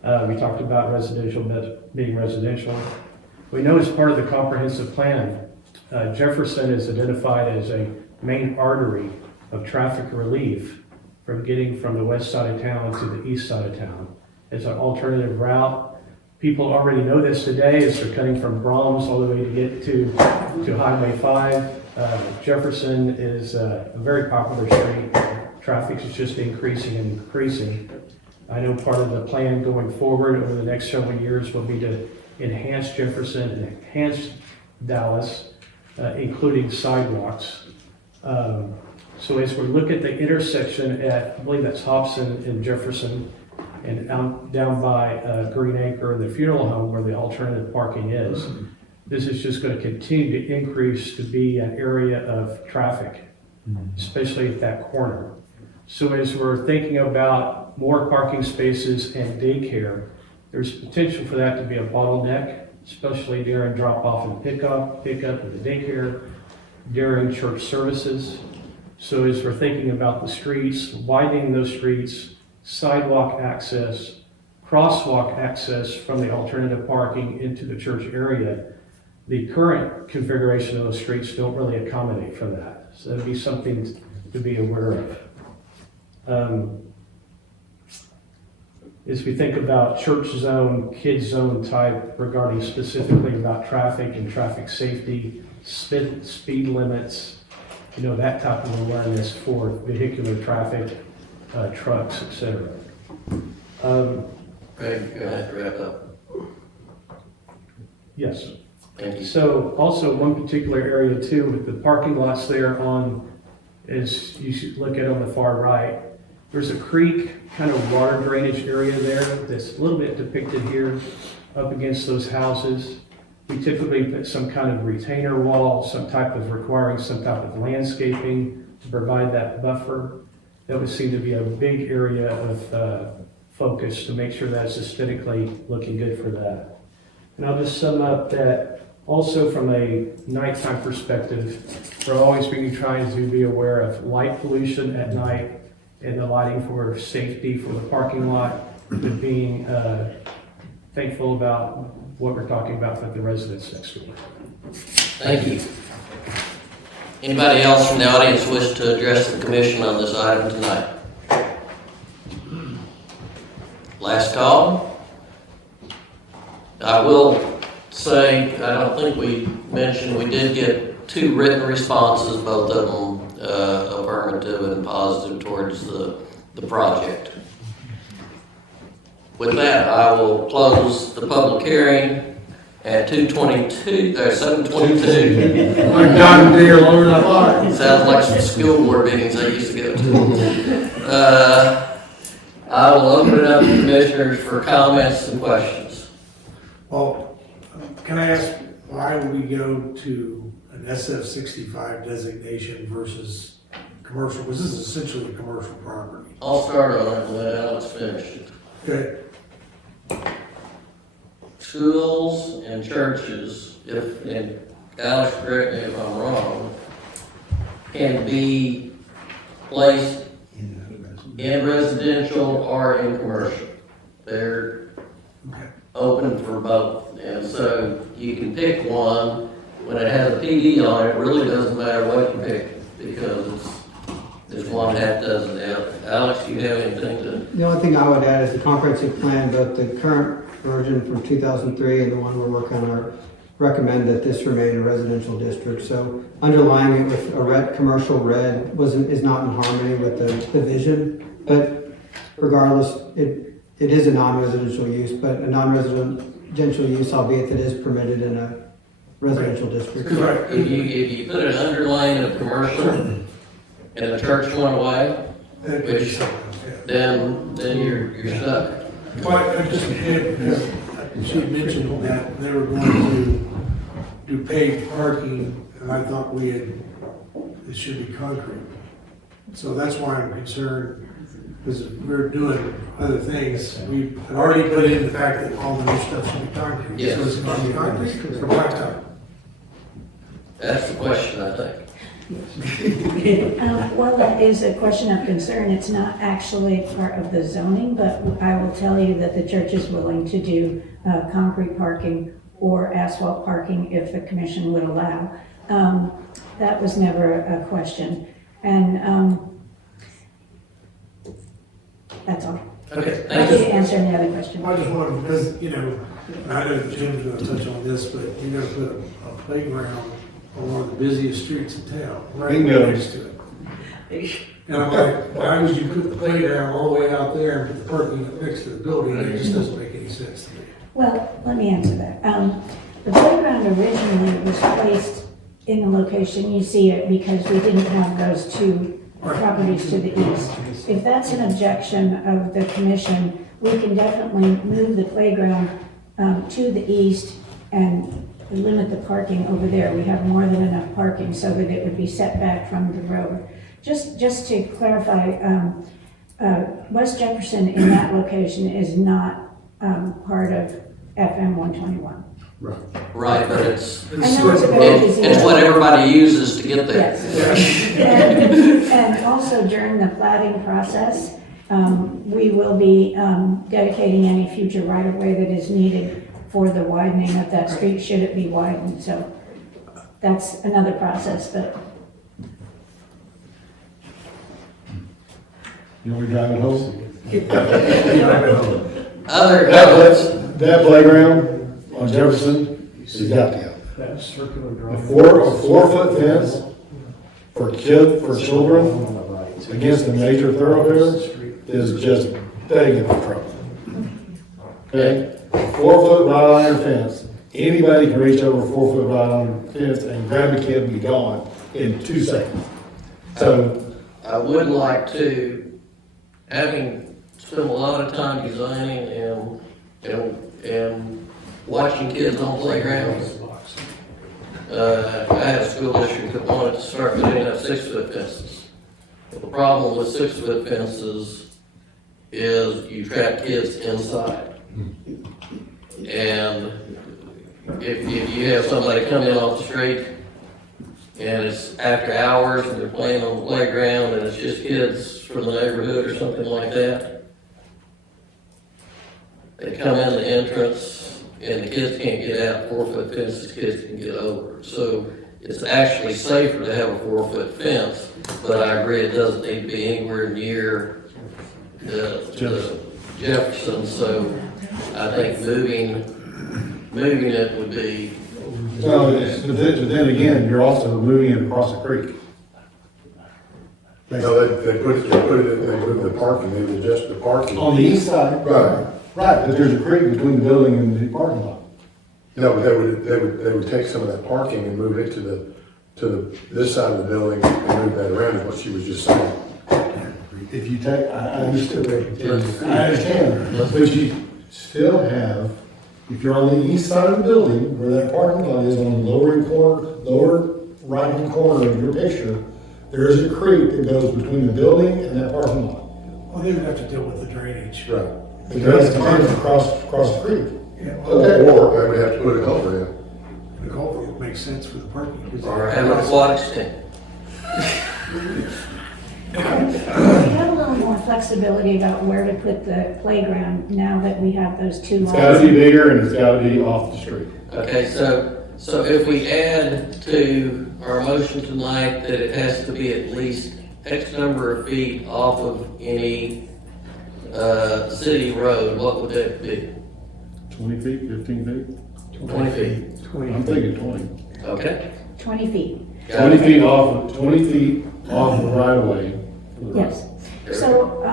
We talked about residential being residential. We know as part of the comprehensive plan, Jefferson is identified as a main artery of traffic relief from getting from the west side of town to the east side of town. It's an alternative route. People already know this today as they're cutting from Brahms all the way to get to Highway 5. Jefferson is a very popular street. Traffic is just increasing and increasing. I know part of the plan going forward over the next several years will be to enhance Jefferson and enhance Dallas including sidewalks. So as we look at the intersection at, I believe that's Hobson and Jefferson, and down by Green Acre and the funeral home where the alternative parking is, this is just going to continue to increase to be an area of traffic, especially at that corner. So as we're thinking about more parking spaces and daycare, there's potential for that to be a bottleneck, especially during drop-off and pickup at the daycare, during church services. So as we're thinking about the streets, widening those streets, sidewalk access, crosswalk access from the alternative parking into the church area, the current configuration of those streets don't really accommodate for that. So that'd be something to be aware of. As we think about church zone, kid zone type regarding specifically about traffic and traffic safety, speed limits, that type of awareness for vehicular traffic, trucks, etc. Greg, you're gonna have to wrap up. Yes. Thank you. So also one particular area too, with the parking lots there on, as you should look at on the far right, there's a creek kind of water drainage area there that's a little bit depicted here up against those houses. We typically put some kind of retainer wall, requiring some type of landscaping to provide that buffer. That would seem to be a big area of focus to make sure that's aesthetically looking good for that. And I'll just sum up that also from a nighttime perspective, we're always trying to be aware of light pollution at night and the lighting for safety for the parking lot, but being thankful about what we're talking about with the residents next door. Thank you. Anybody else from the audience wish to address the commission on this item tonight? Last call. I will say, I don't think we mentioned, we did get 2 written responses, both of them affirmative and positive towards the project. With that, I will close the public hearing at 7:22. My God, they are lower than I thought. Sounds like some school board meetings I used to go to. I will open it up to commissioners for comments and questions. Well, can I ask, why would we go to an SF65 designation versus commercial? Because this is essentially a commercial property. I'll start on it and let Alex finish it. Okay. Schools and churches, and Alex, correct me if I'm wrong, can be placed in residential or in commercial. They're open for both. And so you can pick one. When it has a PD on it, it really doesn't matter what you pick because it's one half dozen the other. Alex, do you have anything to? The only thing I would add is the comprehensive plan, both the current version from 2003 and the one we're working on recommend that this remain a residential district. So underlying it with a commercial red is not in harmony with the vision. But regardless, it is a non-residential use, but a non-residential use, albeit that is permitted in a residential district. Correct. If you put an underline of commercial and the church went away, which then you're stuck. But I just had, she mentioned that they were going to do paved parking, and I thought it should be concrete. So that's why I'm concerned, because we're doing other things. We already put in the fact that all the new stuff should be concrete. Yes. So it's going to be concrete or blacktop. That's the question, I think. Well, that is a question of concern. It's not actually part of the zoning, but I will tell you that the church is willing to do concrete parking or asphalt parking if the commission would allow. That was never a question. And that's all. Okay, I thank you. didn't answer any other question. I just wanted, because, I know Jim's going to touch on this, but you're going to put a playground on one of the busiest streets in town, right next to it. And I'm like, why would you put the playground all the way out there and put the parking up next to the building? It just doesn't make any sense to me. Well, let me answer that. The playground originally was placed in the location, you see it because we didn't have those two properties to the east. If that's an objection of the commission, we can definitely move the playground to the east and limit the parking over there. We have more than enough parking so that it would be set back from the road. Just to clarify, West Jefferson in that location is not part of FM 121. Right, but it's, I know it's a very busy. it's what everybody uses to get there. Yes. And also during the plating process, we will be dedicating any future right-of-way that is needed for the widening of that street, should it be widened. So that's another process, but You want me to drive it home? Other comments? That playground on Jefferson has got to go. That circular A drive. 4-foot fence for children against a major thoroughfare is just begging for trouble. Okay? 4-foot wrought iron fence, anybody can reach over a 4-foot wrought iron fence and grab a kid and be gone in 2 seconds. So, I would like to, having spent a lot of time designing and watching kids on playgrounds, I had a school district that wanted to start putting up 6-foot fences. The problem with 6-foot fences is you trap kids inside. And if you have somebody come in off the street and it's after hours and they're playing on the playground and it's just kids from the neighborhood or something like that, they come in the entrance and the kids can't get out, 4-foot fences, kids can get over. So it's actually safer to have a 4-foot fence, but I agree it doesn't need to be anywhere near Jefferson, so I think moving it would be. well, but then again, you're also moving it across the creek. No, they moved the parking, they adjust the parking. On the east side. Right. Right, but there's a creek between the building and the parking lot. No, but they would take some of that parking and move it to this side of the building and move that around, is what she was just saying. If you take, I understand, I understand, but you still have, if you're on the east side of the building, where that parking lot is on the lower right-hand corner of your picture, there is a creek that goes between the building and that parking lot. Well, they would have to deal with the drainage. Right. The grass continues across the creek. Yeah, Okay. Or they would have to put a culvert in. the culvert would make sense for the parking. Or have an aquatics tank. we have a little more flexibility about where to put the playground now that we have those two It's lots. gotta be bigger and it's gotta be off the street. Okay, so if we add to our motion tonight that it has to be at least X number of feet off of any city road, what would that be? 20 feet, 15 feet? 20 feet. I'm thinking 20. Okay. 20 feet. 20 feet off the right of way. Yes. So,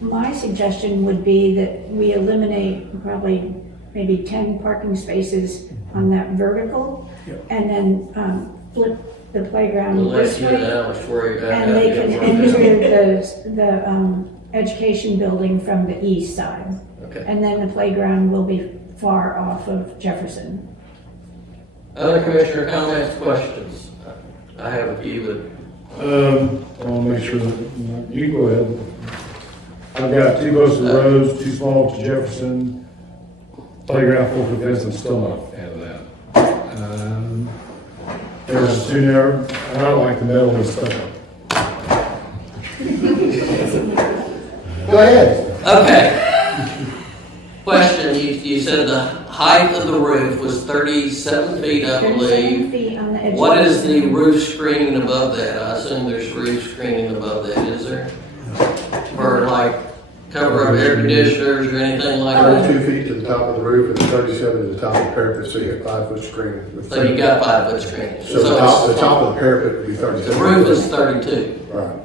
my suggestion would be that we eliminate probably maybe 10 parking spaces on that vertical, and then, flip the playground Unless this you way. know, it's where you're And they can enter the education building from the east side. Okay. And then the playground will be far off of Jefferson. Other commissioner comments, questions? I have a few, I want to make sure that, you can go ahead. I've got 2 coastal roads, 2 small to Jefferson, playground, 4-foot fence, I'm still not a fan of that. There's 2 narrow, I don't like the metal and stuff. Go ahead. Okay. Question, you said the height of the roof was 37 feet, I 37 believe. feet on the edge. What is the roof screening above that? I assume there's roof screening above that, is there? Or like cover up air conditioners or anything like that? 32 feet to the top of the roof and 37 to the top of the parapet, so you get 5-foot screening. So you got 5-foot screening. So the top of the parapet would be 37. The roof is 32. Right.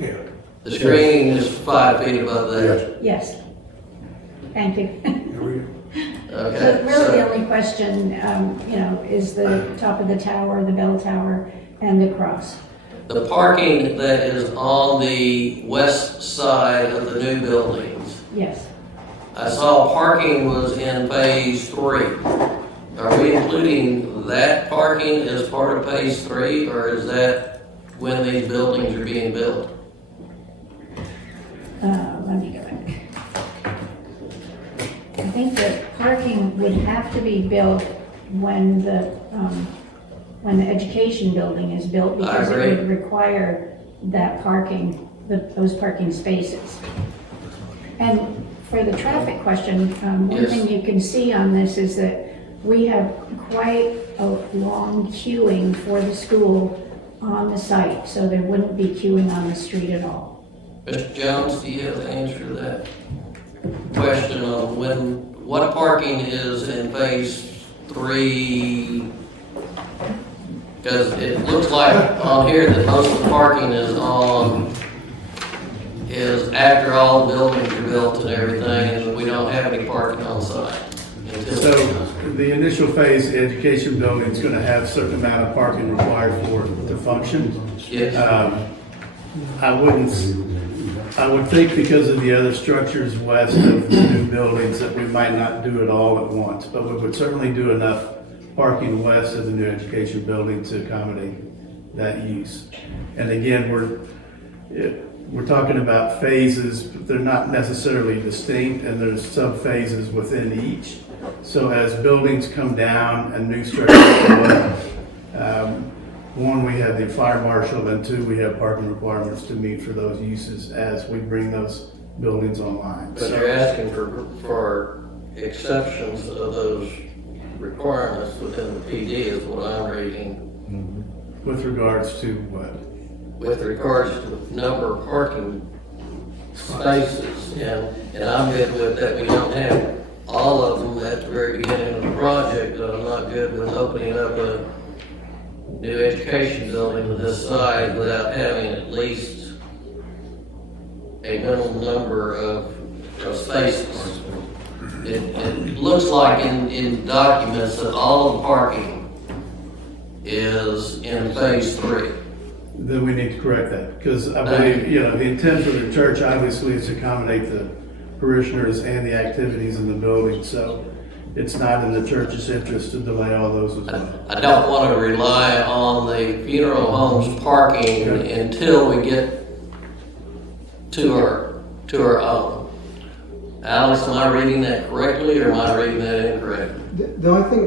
Yeah. The screening is 5 feet above that. Yes. Yes. Thank you. There we go. Okay, So really, so- the only question, is the top of the tower, the bell tower, and the cross. The parking that is on the west side of the new buildings, Yes. I saw parking was in phase 3. Are we including that parking as part of phase 3, or is that when these buildings are being built? Let me go back. I think the parking would have to be built when the education building is built, because it agree. would require that parking, those parking spaces. And for the traffic question, one Yes. thing you can see on this is that we have quite a long queuing for the school on the site, so there wouldn't be queuing on the street at all. Mr. Jones, do you have the answer to that question on what parking is in phase 3? Because it looks like on here that most of the parking is after all the buildings are built and everything, and we don't have any parking on site. So the initial phase, the education building is going to have a certain amount of parking required for it to function. Yes. I would think because of the other structures west of the new buildings that we might not do it all at once, but we would certainly do enough parking west of the new education building to accommodate that use. And again, we're talking about phases, but they're not necessarily distinct, and there's sub-phases within each. So as buildings come down and new structures go up, one, we have the fire marshal, and two, we have parking requirements to meet for those uses as we bring those buildings online. But you're asking for exceptions of those requirements within the PD is what I'm reading. With regards to what? With regards to the number of parking spaces, and I'm good with that. We don't have all of them at the very beginning of the project, but I'm not good with opening up a new education building to this side without having at least a minimum number of spaces. It looks like in documents that all of the parking is in phase 3. Then we need to correct that, because I believe, the intent for the church obviously is to accommodate the parishioners and the activities in the building, so it's not in the church's interest to delay all those as well. I don't want to rely on the funeral home's parking until we get to our own. Alex, am I reading that correctly, or am I reading that incorrectly? The only thing,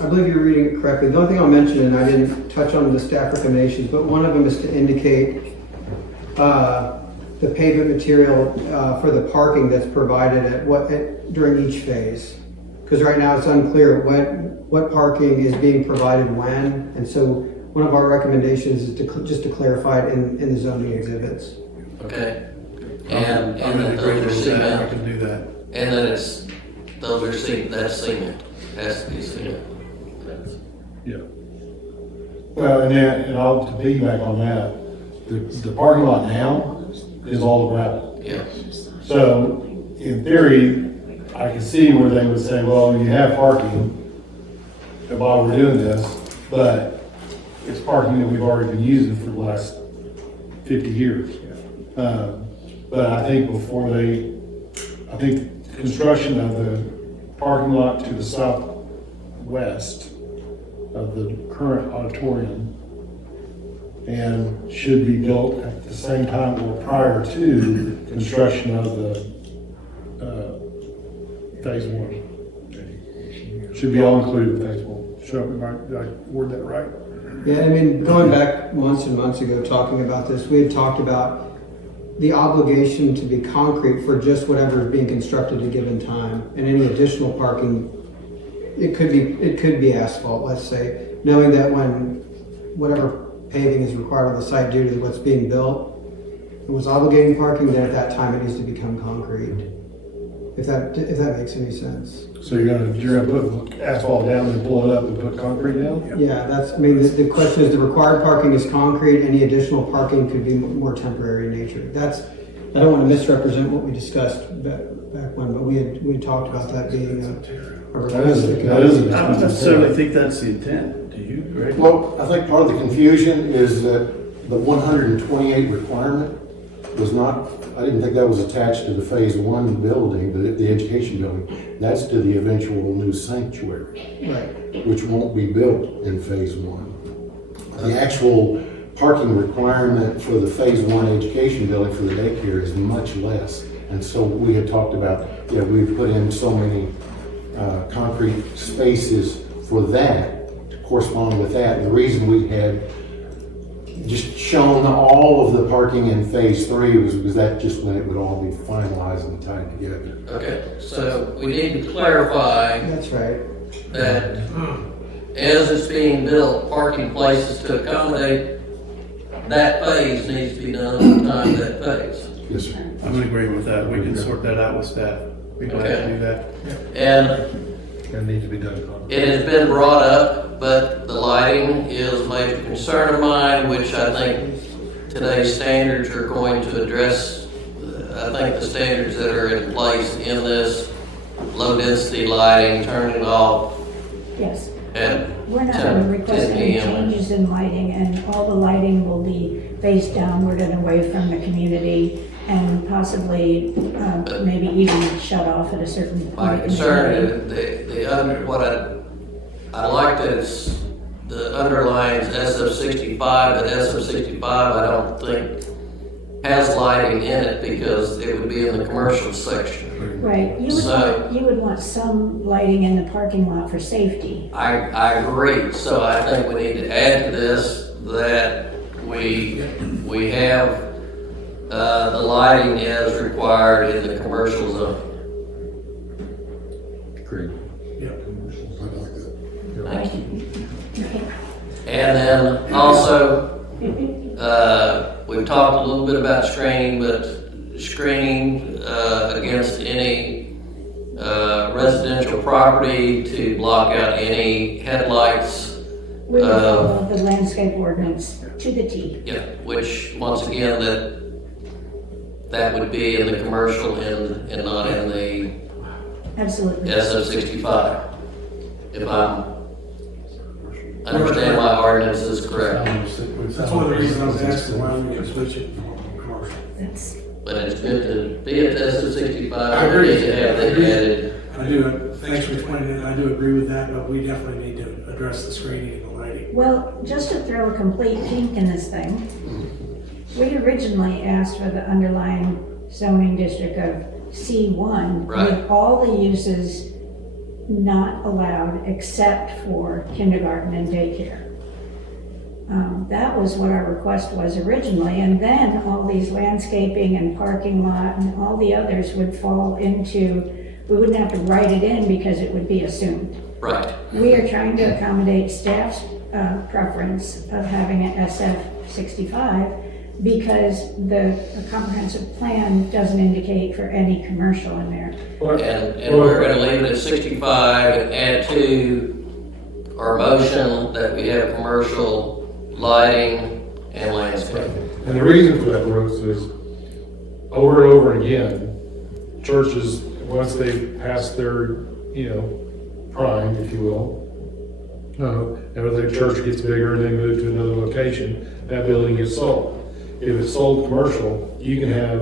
I believe you're reading it correctly. The only thing I'll mention, and I didn't touch on the staff recommendations, but one of them is to indicate the pavement material for the parking that's provided during each phase. Because right now it's unclear what parking is being provided when, and so one of our recommendations is just to clarify it in the zoning exhibits. Okay. I'm And in that agreement those are with that, I cement, can do that. and that that's cement, has to be cement. Yeah. Well, and I'll to piggyback on that, the parking lot now is all gravel. Yeah. So in theory, I can see where they would say, well, you have parking while we're doing this, but it's parking that we've already been using for the last 50 years. But I think I think construction of the parking lot to the southwest of the current auditorium and should be built at the same time or prior to construction of the phase 1. Should be all included in phase 1. Did I word that right? Yeah, I mean, going back months and months ago, talking about this, we had talked about the obligation to be concrete for just whatever is being constructed at a given time, and any additional parking, it could be asphalt, let's say, knowing that when whatever paving is required on the site due to what's being built, it was obligating parking, then at that time it needs to become concrete. If that makes any sense. So you're gonna put asphalt down and pull it up and put concrete down? Yeah, the question is, the required parking is concrete, any additional parking could be more temporary in nature. I don't want to misrepresent what we discussed back when, but we had talked about that being That is. I don't necessarily think that's the intent. Do you, Greg? Well, I think part of the confusion is that the 128 requirement was not, I didn't think that was attached to the phase one building, the education building. That's to the eventual new sanctuary, Right. which won't be built in phase one. The actual parking requirement for the phase one education building for the daycare is much less. And so we had talked about, yeah, we've put in so many concrete spaces for that, to correspond with that. And the reason we had just shown all of the parking in phase three was because that just when it would all be finalized and tied together. Okay, so we need to clarify That's right. that as it's being built, parking places to accommodate that phase needs to be done at the time of that phase. Yes, sir. I'm in agreement with that. We can sort that out with staff. We can Okay. do that. And That needs to be done. it has been brought up, but the lighting is a major concern of mine, which I think today's standards are going to address. I think the standards that are in place in this low density lighting, turning off Yes. at We're not 10 going to request any 10 p.m. changes in lighting, and all the lighting will be faced downward and away from the community, and possibly maybe even shut off at a certain point. My in concern the day. is what I like that it's, the underlines SF65, but SF65 I don't think has lighting in it because it would be in the commercial section. Right, you would want some lighting in the parking lot for safety. I agree, so I think we need to add to this that we have the lighting as required in the commercial zone. Agreed. Thank you. And then also, we've talked a little bit about screening, but screening against any residential property to block out any headlights. We would follow the landscape ordinance to the T. Yeah, which, once again, that would be in the commercial and not in the Absolutely. SF65. If I understand my ordinance is correct. That's one of the reasons I was asking why we can switch it from commercial. That's, But it's good to be at SF65. I agree. To have that added. I do, thanks for explaining it, I do agree with that, but we definitely need to address the screening and the lighting. well, just to throw a complete kink in this thing, we originally asked for the underlying zoning district of C1 Right. with all the uses not allowed except for kindergarten and daycare. That was what our request was originally, and then all these landscaping and parking lot and all the others would fall into, we wouldn't have to write it in because it would be assumed. Right. We are trying to accommodate staff's preference of having an SF65 because the comprehensive plan doesn't indicate for any commercial in there. And we're gonna leave it at 65 and add to our motion that we have commercial lighting and landscaping. And the reason for that, Brooks, is over and over again, churches, once they pass their, prime, if you will, and the church gets bigger and they move to another location, that building gets sold. If it's sold commercial, you can have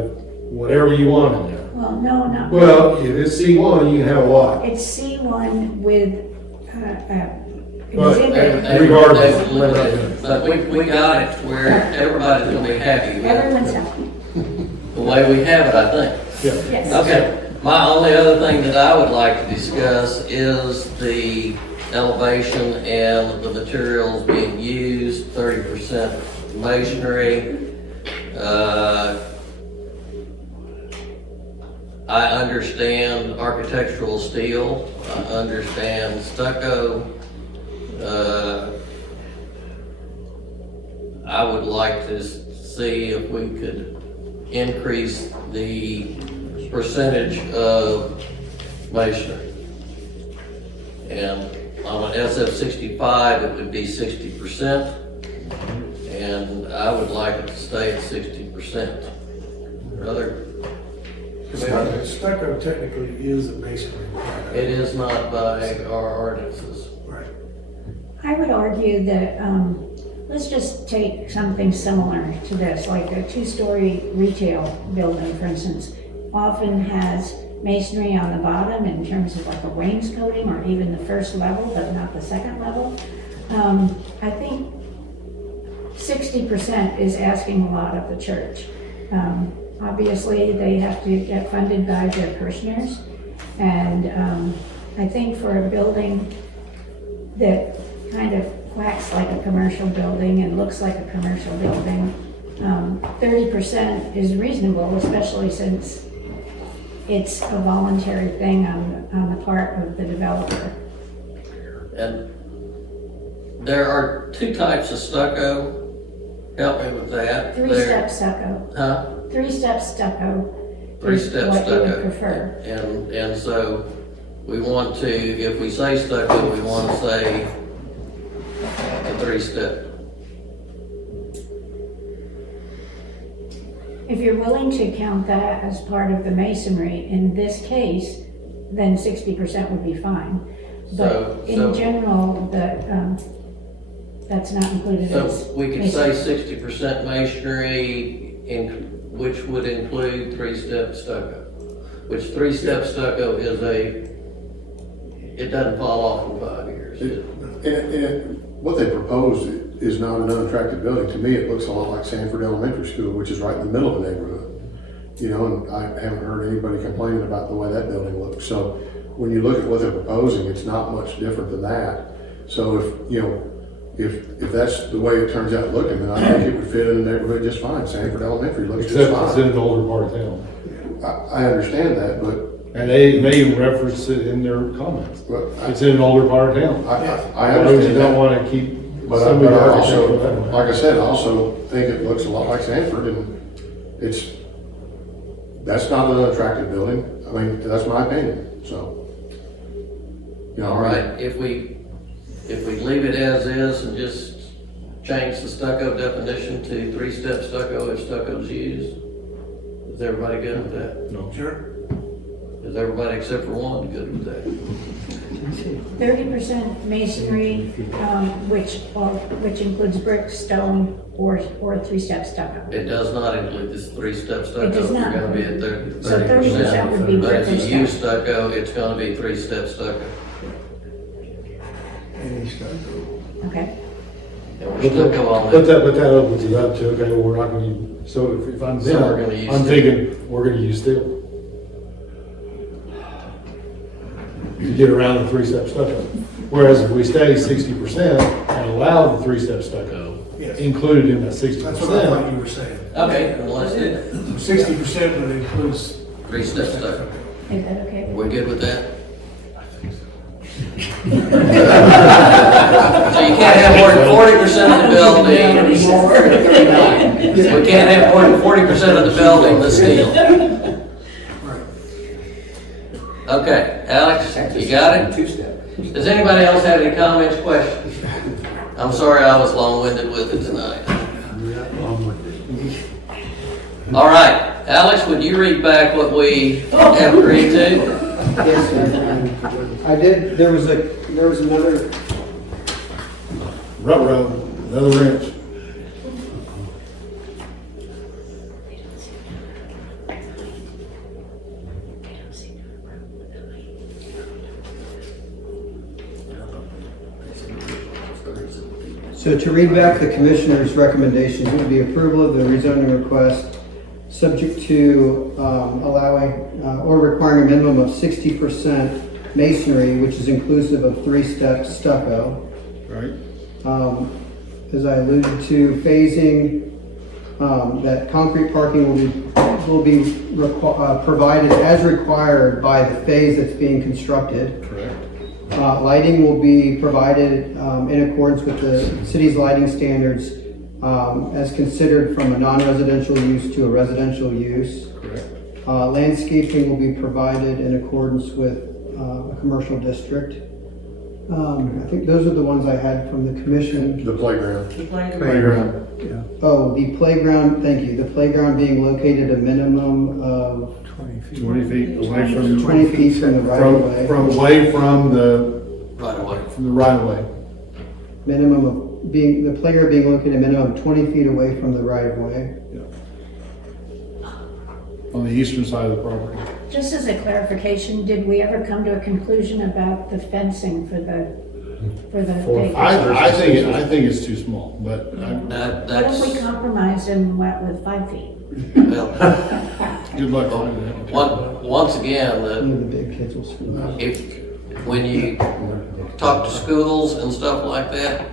whatever you want in there. Well, no, not. Well, if it's C1, you can have a lot. It's C1 with But- exhibit. Regardless. But we got it to where everybody's gonna be happy with Everyone's happy. the way we have it, I think. Yeah. Yes. Okay, my only other thing that I would like to discuss is the elevation and the materials being used, 30% masonry. I understand architectural steel, I understand stucco. I would like to see if we could increase the percentage of masonry. And on an SF65, it would be 60%, and I would like it to stay at 60%. Other, Stucco technically is a masonry product. it is not by our ordinances. Right. I would argue that, let's just take something similar to this, like a two-story retail building, for instance, often has masonry on the bottom in terms of like a wainscoting or even the first level, but not the second level. I think 60% is asking a lot of the church. Obviously, they have to get funded by their parishioners, and I think for a building that kind of quacks like a commercial building and looks like a commercial building, 30% is reasonable, especially since it's a voluntary thing on the part of the developer. And there are two types of stucco. Help me with that. Three-step stucco. Huh? Three-step stucco is Three-step what you would stucco. prefer. And so we want to, if we say stucco, we want to say the three-step. If you're willing to count that as part of the masonry, in this case, then 60% would be fine. But in general, that's not included So as. we could say 60% masonry, which would include three-step stucco. Which three-step stucco is it doesn't fall off in 5 years. What they propose is not an unattractive building. To me, it looks a lot like Sanford Elementary School, which is right in the middle of the neighborhood. You know, and I haven't heard anybody complaining about the way that building looks. So when you look at what they're proposing, it's not much different than that. So if that's the way it turns out looking, then I think it would fit in the neighborhood just fine. Sanford Elementary looks just Except it's in fine. the older part of town. I understand that, but And they even reference it in their comments. But It's in an older part of town. I I understand don't that. want to keep But somebody I else also, going that way. like I said, I also think it looks a lot like Sanford, and that's not an unattractive building. I mean, that's my opinion, so. You know, All right, if we leave it as is and just change the stucco definition to three-step stucco if stucco's used, is everybody good with that? No. Sure. Is everybody except for one good with that? 30% masonry, which includes brick, stone, or three-step stucco. It does not include this three-step stucco. It does not. You're gonna be at So 30%. 30% would be But brick if and you stone. use stucco, it's gonna be three-step stucco. Any stuff. Okay. And we're stucco on But that. that opens it up to, okay, well, we're not going to, so if I'm So them, we're gonna use I'm steel. thinking, we're going to use steel. To get around the three-step stucco. Whereas if we stay 60% and allow the three-step stucco Yes. included in that That's what I 60%, thought you were saying. Okay, then let's do it. 60% would includes. Three-step stucco. Is that okay? We're good with that? So you can't have more than 40% of the building. We can't have more than 40% of the building that's steel. Okay, Alex, you got it? Does anybody else have any comments, questions? I'm sorry I was long-winded with it tonight. All right, Alex, would you read back what we have agreed to? Yes, I did, there was another, another wrench. so to read back the commissioner's recommendations would be approval of the rezoning request, subject to allowing or requiring a minimum of 60% masonry, which is inclusive of three-step stucco. Right. As I alluded to, phasing, that concrete parking will be provided as required by the phase that's being constructed. Correct. Lighting will be provided in accordance with the city's lighting standards as considered from a non-residential use to a residential use. Correct. Landscaping will be provided in accordance with a commercial district. I think those are the ones I had from the commission. The playground. Playground, yeah. Oh, the playground, thank you. The playground being located a minimum of 20 feet. 20 feet away from, 20 feet from the right of way. from away from the Right away. right of way. Minimum of being, the playground being located a minimum of 20 feet away from the right of way. On the eastern side of the property. Just as a clarification, did we ever come to a conclusion about the fencing for the acres? I think it's too small, but That, What if we that's, compromised and went with 5 feet? well, good luck finding that. once again, One of the big kids will screw up. if, when you talk to schools and stuff like that,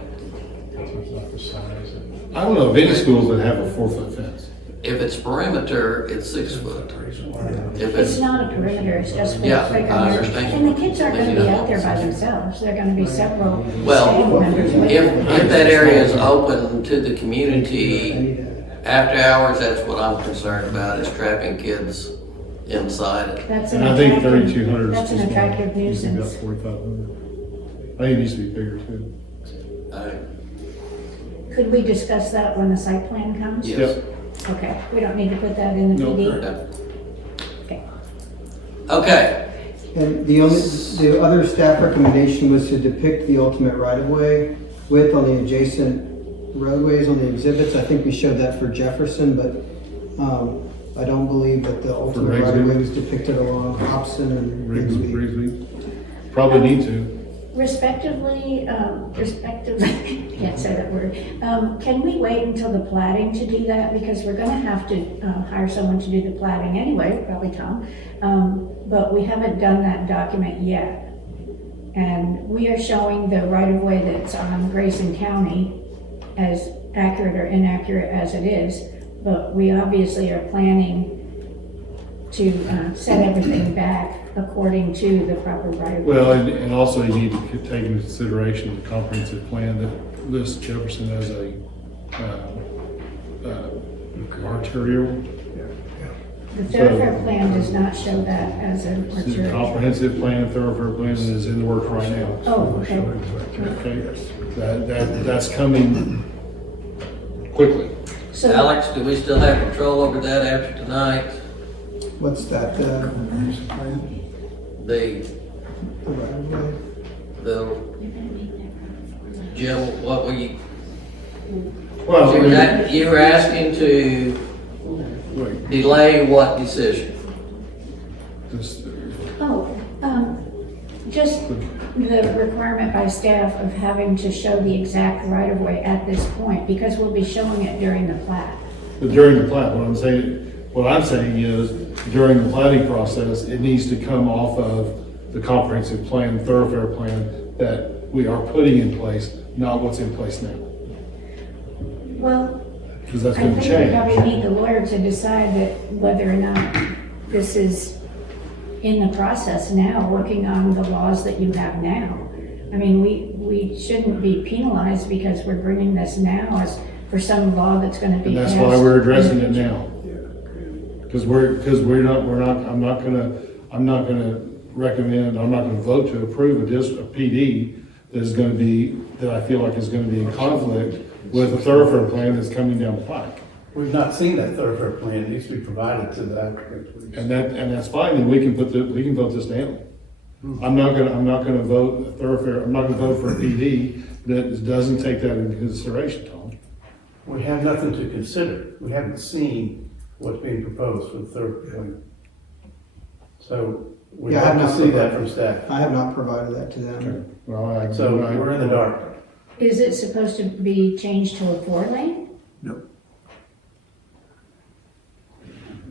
I don't know of any schools that have a 4-foot fence. if it's perimeter, it's 6 foot. If It's it's, not a perimeter, it's just for Yeah, the playground. I understand. And the kids aren't gonna be out there by themselves, they're gonna be several Well, staff members with if them. that area is open to the community after hours, that's what I'm concerned about, is trapping kids inside it. That's an And I think attractive, 3,200 is that's too an small. attractive It needs to be about nuisance. 4,500. I think it needs to be bigger too. Could we discuss that when the site plan comes? Yes. Okay, we don't need to put that in the No. PD? No. Okay. Okay, And the other staff recommendation was to depict the ultimate right-of-way width on the adjacent roadways on the exhibits. I think we showed that for Jefferson, but I don't believe that the ultimate Rigsby? right-of-way was depicted along Hobson and Rigsby. Rigsby. Probably need to. Respectively, can't say that word. Can we wait until the plating to do that? Because we're gonna have to hire someone to do the plating anyway, probably Tom. But we haven't done that document yet. And we are showing the right-of-way that's on Grayson County as accurate or inaccurate as it is. But we obviously are planning to set everything back according to the proper right-of-way. Well, and also you need to take into consideration the comprehensive plan that lists Jefferson as a arterial. The thoroughfare plan does not show that as an The arterial. comprehensive plan, thoroughfare plan is in the works right now. Oh, okay. Okay, that's coming quickly. So, Alex, do we still have control over that after tonight? What's that, The, the right-of-way? the, Jim, what were you, Well, you were asking to wait, delay what decision? this- just the requirement by staff of having to show the exact right-of-way at this point, because we'll be showing it during the plat. But during the plat, what I'm saying is, during the platting process, it needs to come off of the comprehensive plan, thoroughfare plan that we are putting in place, not what's in place now. Well, Because that's I going to think we change. probably need the lawyer to decide that whether or not this is in the process now, working on the laws that you have now. I mean, we shouldn't be penalized because we're bringing this now as for some law that's gonna be And that's passed. why we're addressing in it the now. Because I'm not gonna recommend, I'm not gonna vote to approve a PD that is gonna be, that I feel like is gonna be in conflict with the thoroughfare plan that's coming down the pike. We've not seen that thoroughfare plan, it needs to be provided to the applicant, please. And that's fine, then we can vote this down. I'm not gonna vote a thoroughfare, I'm not gonna vote for a PD that doesn't take that into consideration, Tom. We have nothing to consider, we haven't seen what's being proposed for the thoroughfare plan. So, we Yeah, I have have to not see that provided- from staff. I have not provided that to them. Well, So, we're in the dark. Is it supposed to be changed to a 4-lane?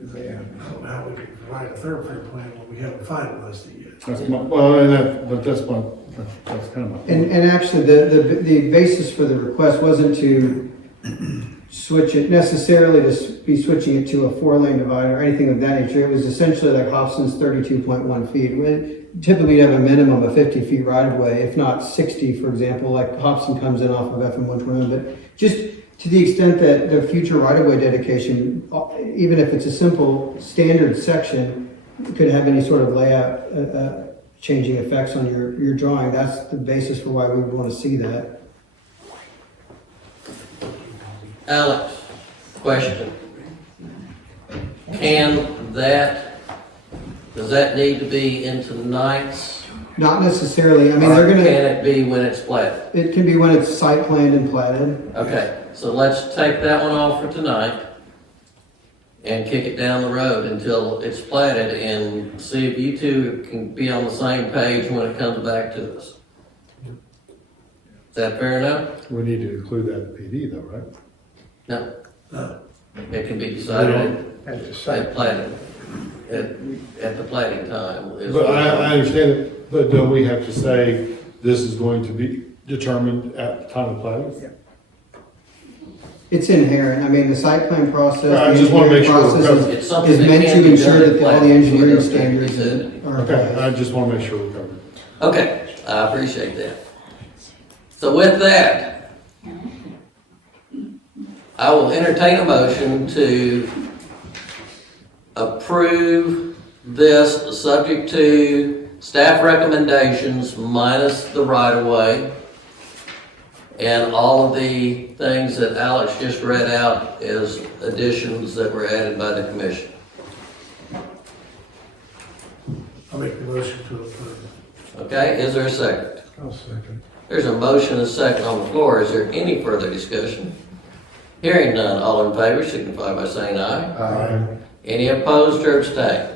I don't know how we can provide a thoroughfare plan when we haven't finalized it yet. That's my, well, and that's kind of my. And actually, the basis for the request wasn't to switch it necessarily to be switching it to a 4-lane divider or anything of that nature. It was essentially like Hobson's 32.1 feet. Typically, you have a minimum of 50 feet right of way, if not 60, for example, like Hobson comes in off of FM 121. But just to the extent that the future right of way dedication, even if it's a simple standard section, could have any sort of layout changing effects on your drawing. That's the basis for why we would want to see that. Alex, question. Does that need to be in tonight's? Not necessarily, I mean, they're Or gonna, can it be when it's platted? it can be when it's site planned and platted. Okay, so let's take that one off for tonight and kick it down the road until it's platted and see if you two can be on the same page when it comes back to us. Is that fair enough? We need to include that in PD though, right? No. It can be decided At the site. at platting, at the platting time. is But what- I understand it, but don't we have to say this is going to be determined at the time of planning? It's inherent, I mean, the site plan process. I the just wanna make engineering sure we're process covered. It's something is that meant can to be ensure done that in all the planning. engineering Whatever standards he said. are Okay, applied. I just wanna make sure we're covered. Okay, I appreciate that. So with that, I will entertain a motion to approve this subject to staff recommendations minus the right-of-way and all of the things that Alex just read out as additions that were added by the commission. I'll make the motion to approve. Okay, is there a second? I'll second. There's a motion and a second on the floor. Is there any further discussion? Hearing none, all in favor signify by saying aye. Aye. Any opposed or abstained?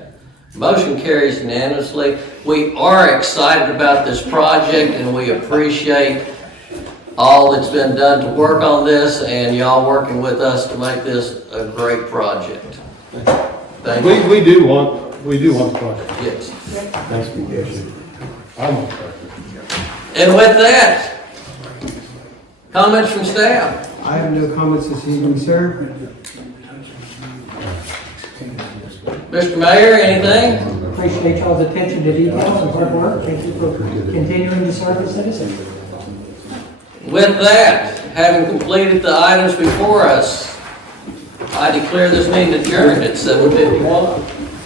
Motion carries unanimously. We are excited about this project and we appreciate all that's been done to work on this and y'all working with us to make this a great project. Thank you. We do want the project. Yes. Thanks, BJ. I'm on track. And with that, comments from staff? I have no comments this evening, sir. Mr. Mayor, anything? Appreciate y'all's attention to details and hard work. Thank you for continuing to serve the citizens. With that, having completed the items before us, I declare this meeting adjourned at 7:51.